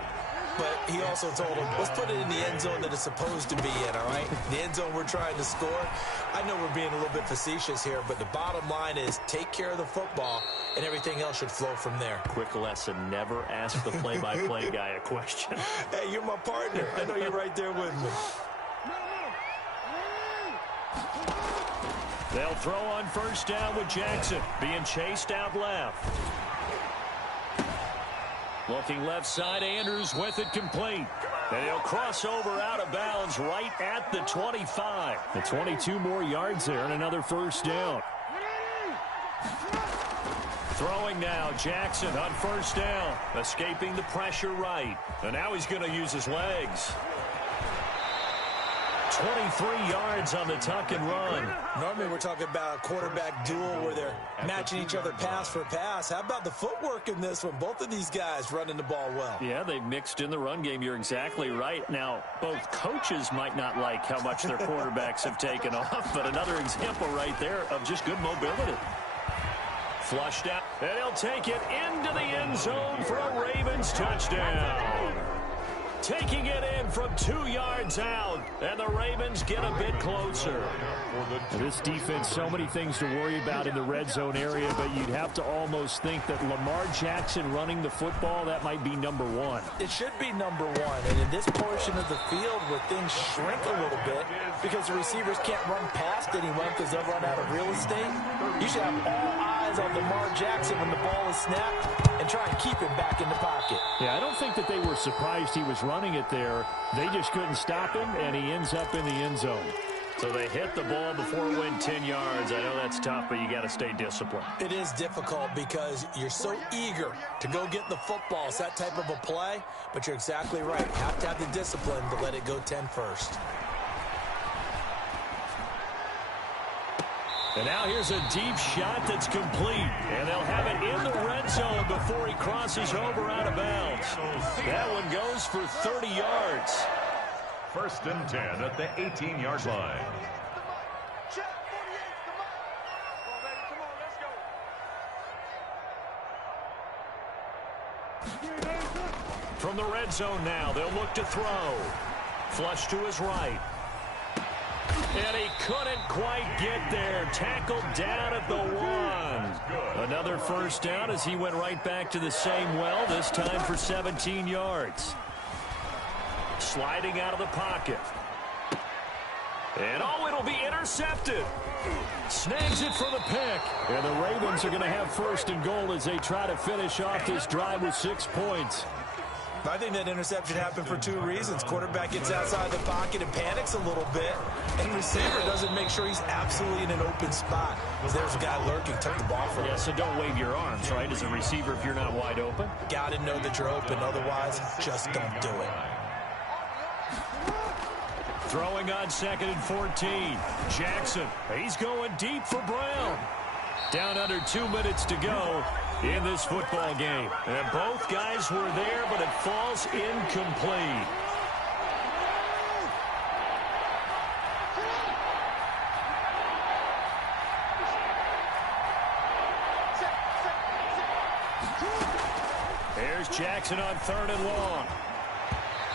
but he also told him, let's put it in the end zone that it's supposed to be in, all right? The end zone we're trying to score. I know we're being a little bit facetious here, but the bottom line is take care of the football, and everything else should flow from there. Quick lesson, never ask the play-by-play guy a question. Hey, you're my partner. I know you're right there with me. They'll throw on 1st down with Jackson being chased out left. Looking left side, Andrews with it complete. And he'll cross over out of bounds right at the 25. The 22 more yards there and another 1st down. Throwing now, Jackson on 1st down. Escaping the pressure right. And now he's going to use his legs. 23 yards on the tuck and run. Normally we're talking about a quarterback duel where they're matching each other pass for pass. How about the footwork in this one? Both of these guys running the ball well. Yeah, they've mixed in the run game. You're exactly right. Now, both coaches might not like how much their quarterbacks have taken off, but another example right there of just good mobility. Flushed out, and he'll take it into the end zone for a Ravens touchdown. Taking it in from 2 yards out, and the Ravens get a bit closer. This defense, so many things to worry about in the red zone area, but you'd have to almost think that Lamar Jackson running the football, that might be number 1. It should be number 1, and in this portion of the field where things shrink a little bit because the receivers can't run past anyone because they'll run out of real estate, you should have all eyes on Lamar Jackson when the ball is snapped and try and keep him back in the pocket. Yeah, I don't think that they were surprised he was running it there. They just couldn't stop him, and he ends up in the end zone. So they hit the ball before it went 10 yards. I know that's tough, but you got to stay disciplined. It is difficult because you're so eager to go get the football. It's that type of a play, but you're exactly right. You have to have the discipline to let it go 10 first. And now here's a deep shot that's complete. And they'll have it in the red zone before he crosses over out of bounds. That one goes for 30 yards. 1st and 10 at the 18-yard line. From the red zone now, they'll look to throw. Flush to his right. And he couldn't quite get there. Tackled down at the 1. Another 1st down as he went right back to the same well, this time for 17 yards. Sliding out of the pocket. And it'll be intercepted. Snags it for the pick. And the Ravens are going to have 1st and goal as they try to finish off this drive with 6 points. I think that interception happened for 2 reasons. Quarterback gets outside the pocket and panics a little bit, and receiver doesn't make sure he's absolutely in an open spot. There's a guy lurking, took the ball from him. Yeah, so don't wave your arms, right, as a receiver if you're not wide open. Got to know that you're open, otherwise just don't do it. Throwing on 2nd and 14. Jackson, he's going deep for Brown. Down under 2 minutes to go in this football game. And both guys were there, but it falls incomplete. Here's Jackson on 3rd and long.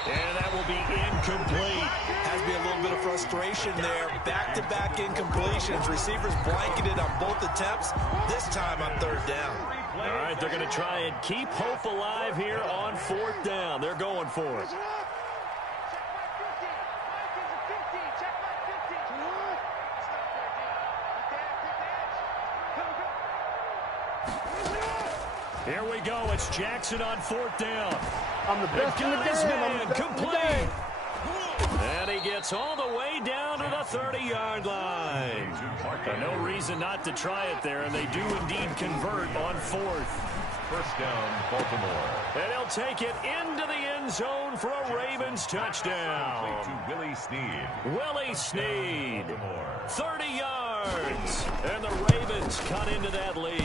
And that will be incomplete. Has to be a little bit of frustration there. Back-to-back incompletions. Receivers blanketed on both attempts, this time on 3rd down. All right, they're going to try and keep hope alive here on 4th down. They're going for it. Here we go. It's Jackson on 4th down. I'm the best in the game. Man, complete. And he gets all the way down to the 30-yard line. No reason not to try it there, and they do indeed convert on 4th. 1st down, Baltimore. And he'll take it into the end zone for a Ravens touchdown. To Willie Snead. Willie Snead. 30 yards. And the Ravens cut into that lead.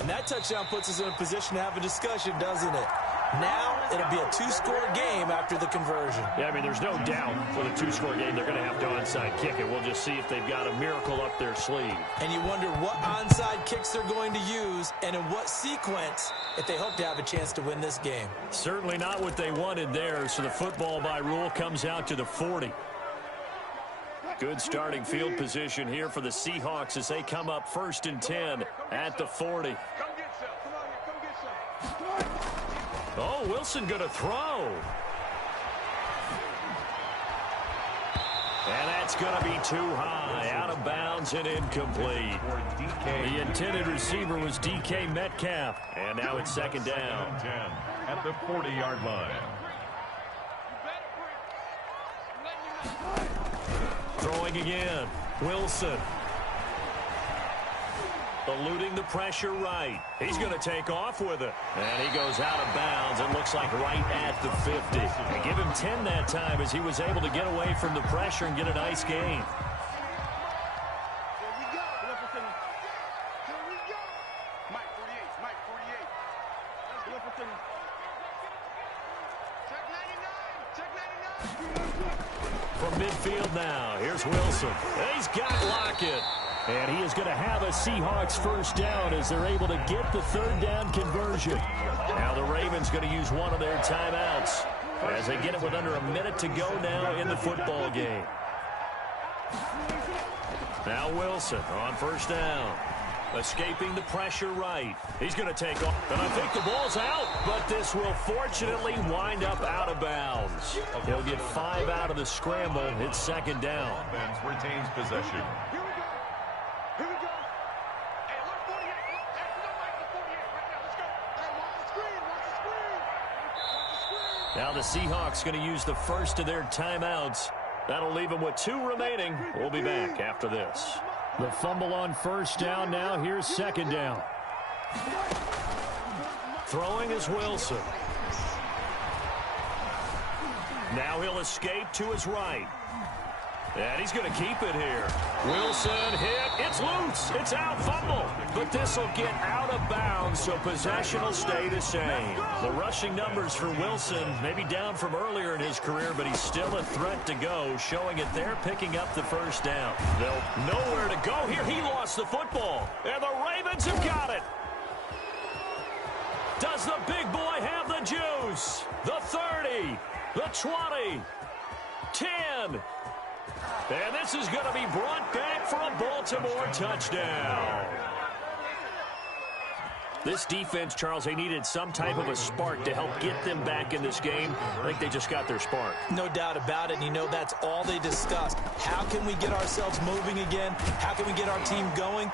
And that touchdown puts us in a position to have a discussion, doesn't it? Now it'll be a 2-score game after the conversion. Yeah, I mean, there's no doubt with a 2-score game they're going to have to onside kick it. We'll just see if they've got a miracle up their sleeve. And you wonder what onside kicks they're going to use and in what sequence if they hope to have a chance to win this game. Certainly not what they wanted there, so the football by rule comes out to the 40. Good starting field position here for the Seahawks as they come up 1st and 10 at the 40. Oh, Wilson going to throw. And that's going to be too high, out of bounds and incomplete. The intended receiver was DK Metcalf. And now it's 2nd down. At the 40-yard line. Throwing again. Wilson. Eluding the pressure right. He's going to take off with it. And he goes out of bounds and looks like right at the 50. They give him 10 that time as he was able to get away from the pressure and get a nice gain. From midfield now, here's Wilson. He's got Lockett. And he is going to have a Seahawks 1st down as they're able to get the 3rd down conversion. Now the Ravens going to use one of their timeouts as they get it with under a minute to go now in the football game. Now Wilson on 1st down. Escaping the pressure right. He's going to take off. And I think the ball's out, but this will fortunately wind up out of bounds. He'll get 5 out of the scramble. It's 2nd down. Offense retains possession. Here we go. Hey, look, 48. Look, hey, look, Mike, the 48 right now. Let's go. Hey, watch the screen. Watch the screen. Watch the screen. Now the Seahawks going to use the first of their timeouts. That'll leave them with 2 remaining. We'll be back after this. The fumble on 1st down. Now here's 2nd down. Throwing is Wilson. Now he'll escape to his right. And he's going to keep it here. Wilson hit. It's loose. It's out. Fumble. But this will get out of bounds, so possession will stay the same. The rushing numbers for Wilson maybe down from earlier in his career, but he's still a threat to go, showing it there, picking up the 1st down. They'll nowhere to go here. He lost the football. And the Ravens have got it. Does the big boy have the juice? The 30, the 20, 10. And this is going to be brought back for a Baltimore touchdown. This defense, Charles, they needed some type of a spark to help get them back in this game. I think they just got their spark. No doubt about it, and you know that's all they discussed. How can we get ourselves moving again? How can we get our team going?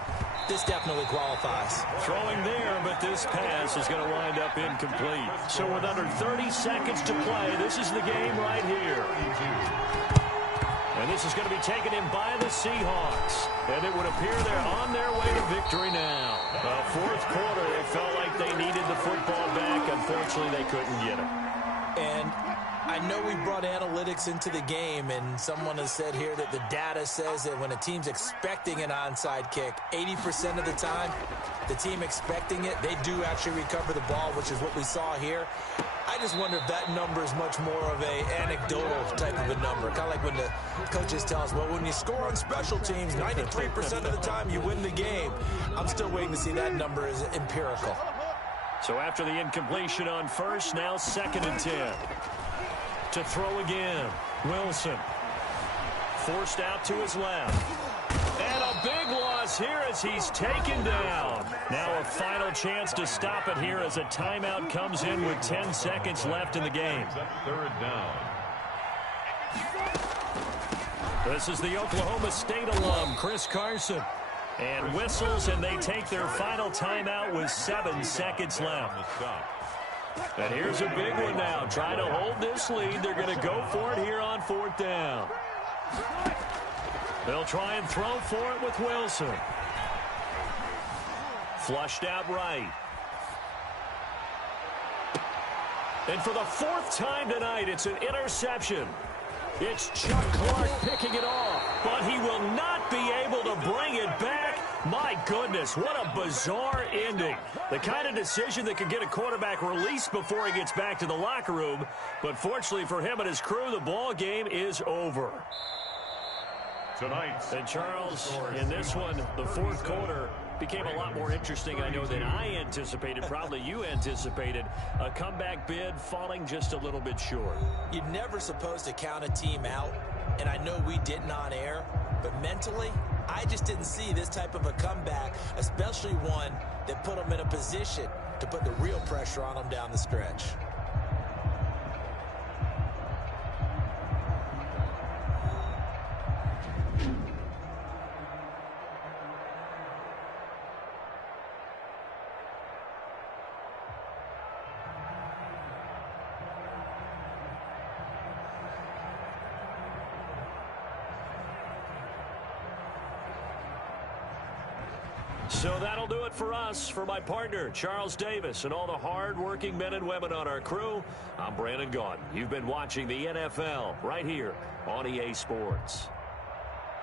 This definitely qualifies. Throwing there, but this pass is going to wind up incomplete. So with under 30 seconds to play, this is the game right here. And this is going to be taken in by the Seahawks. And it would appear they're on their way to victory now. 4th quarter, they felt like they needed the football back. Unfortunately, they couldn't get it. And I know we brought analytics into the game, and someone has said here that the data says that when a team's expecting an onside kick, 80% of the time, the team expecting it, they do actually recover the ball, which is what we saw here. I just wonder if that number is much more of a anecdotal type of a number. Kind of like when the coaches tell us, well, when you score on special teams, 93% of the time you win the game. I'm still waiting to see that number as empirical. So after the incompletion on first, now 2nd and 10. To throw again, Wilson. Forced out to his left. And a big loss here as he's taken down. Now a final chance to stop it here as a timeout comes in with 10 seconds left in the game. 3rd down. This is the Oklahoma State alum, Chris Carson. And whistles, and they take their final timeout with 7 seconds left. And here's a big one now. Trying to hold this lead. They're going to go for it here on 4th down. They'll try and throw for it with Wilson. Flushed out right. And for the 4th time tonight, it's an interception. It's Chuck Clark picking it off, but he will not be able to bring it back. My goodness, what a bizarre ending. The kind of decision that could get a quarterback released before he gets back to the locker room. But fortunately for him and his crew, the ball game is over. And Charles, in this one, the 4th quarter became a lot more interesting, I know, than I anticipated. Probably you anticipated. A comeback bid falling just a little bit short. You're never supposed to count a team out, and I know we didn't on air, but mentally, I just didn't see this type of a comeback, especially one that put them in a position to put the real pressure on them down the stretch. So that'll do it for us. For my partner, Charles Davis, and all the hard-working men and women on our crew, I'm Brandon Gaudin. You've been watching the NFL right here on EA Sports.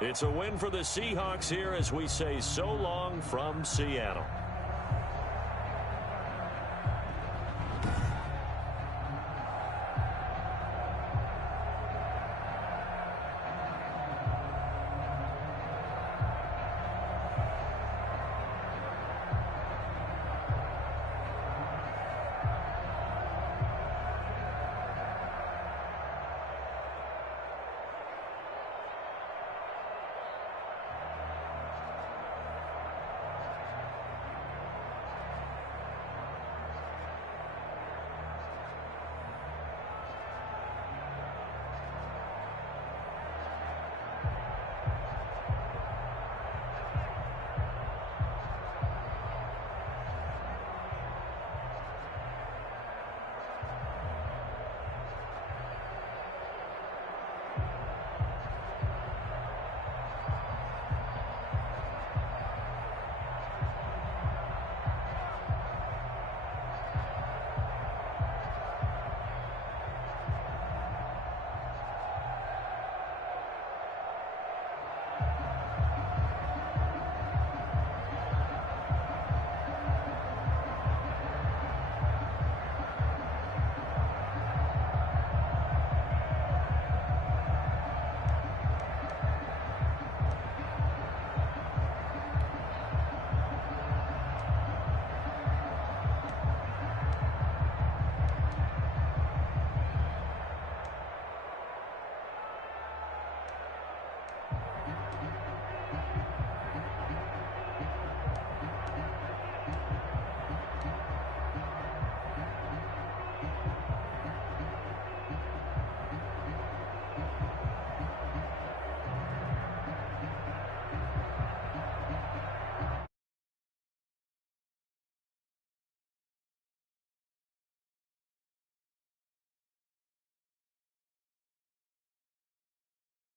It's a win for the Seahawks here as we say so long from Seattle.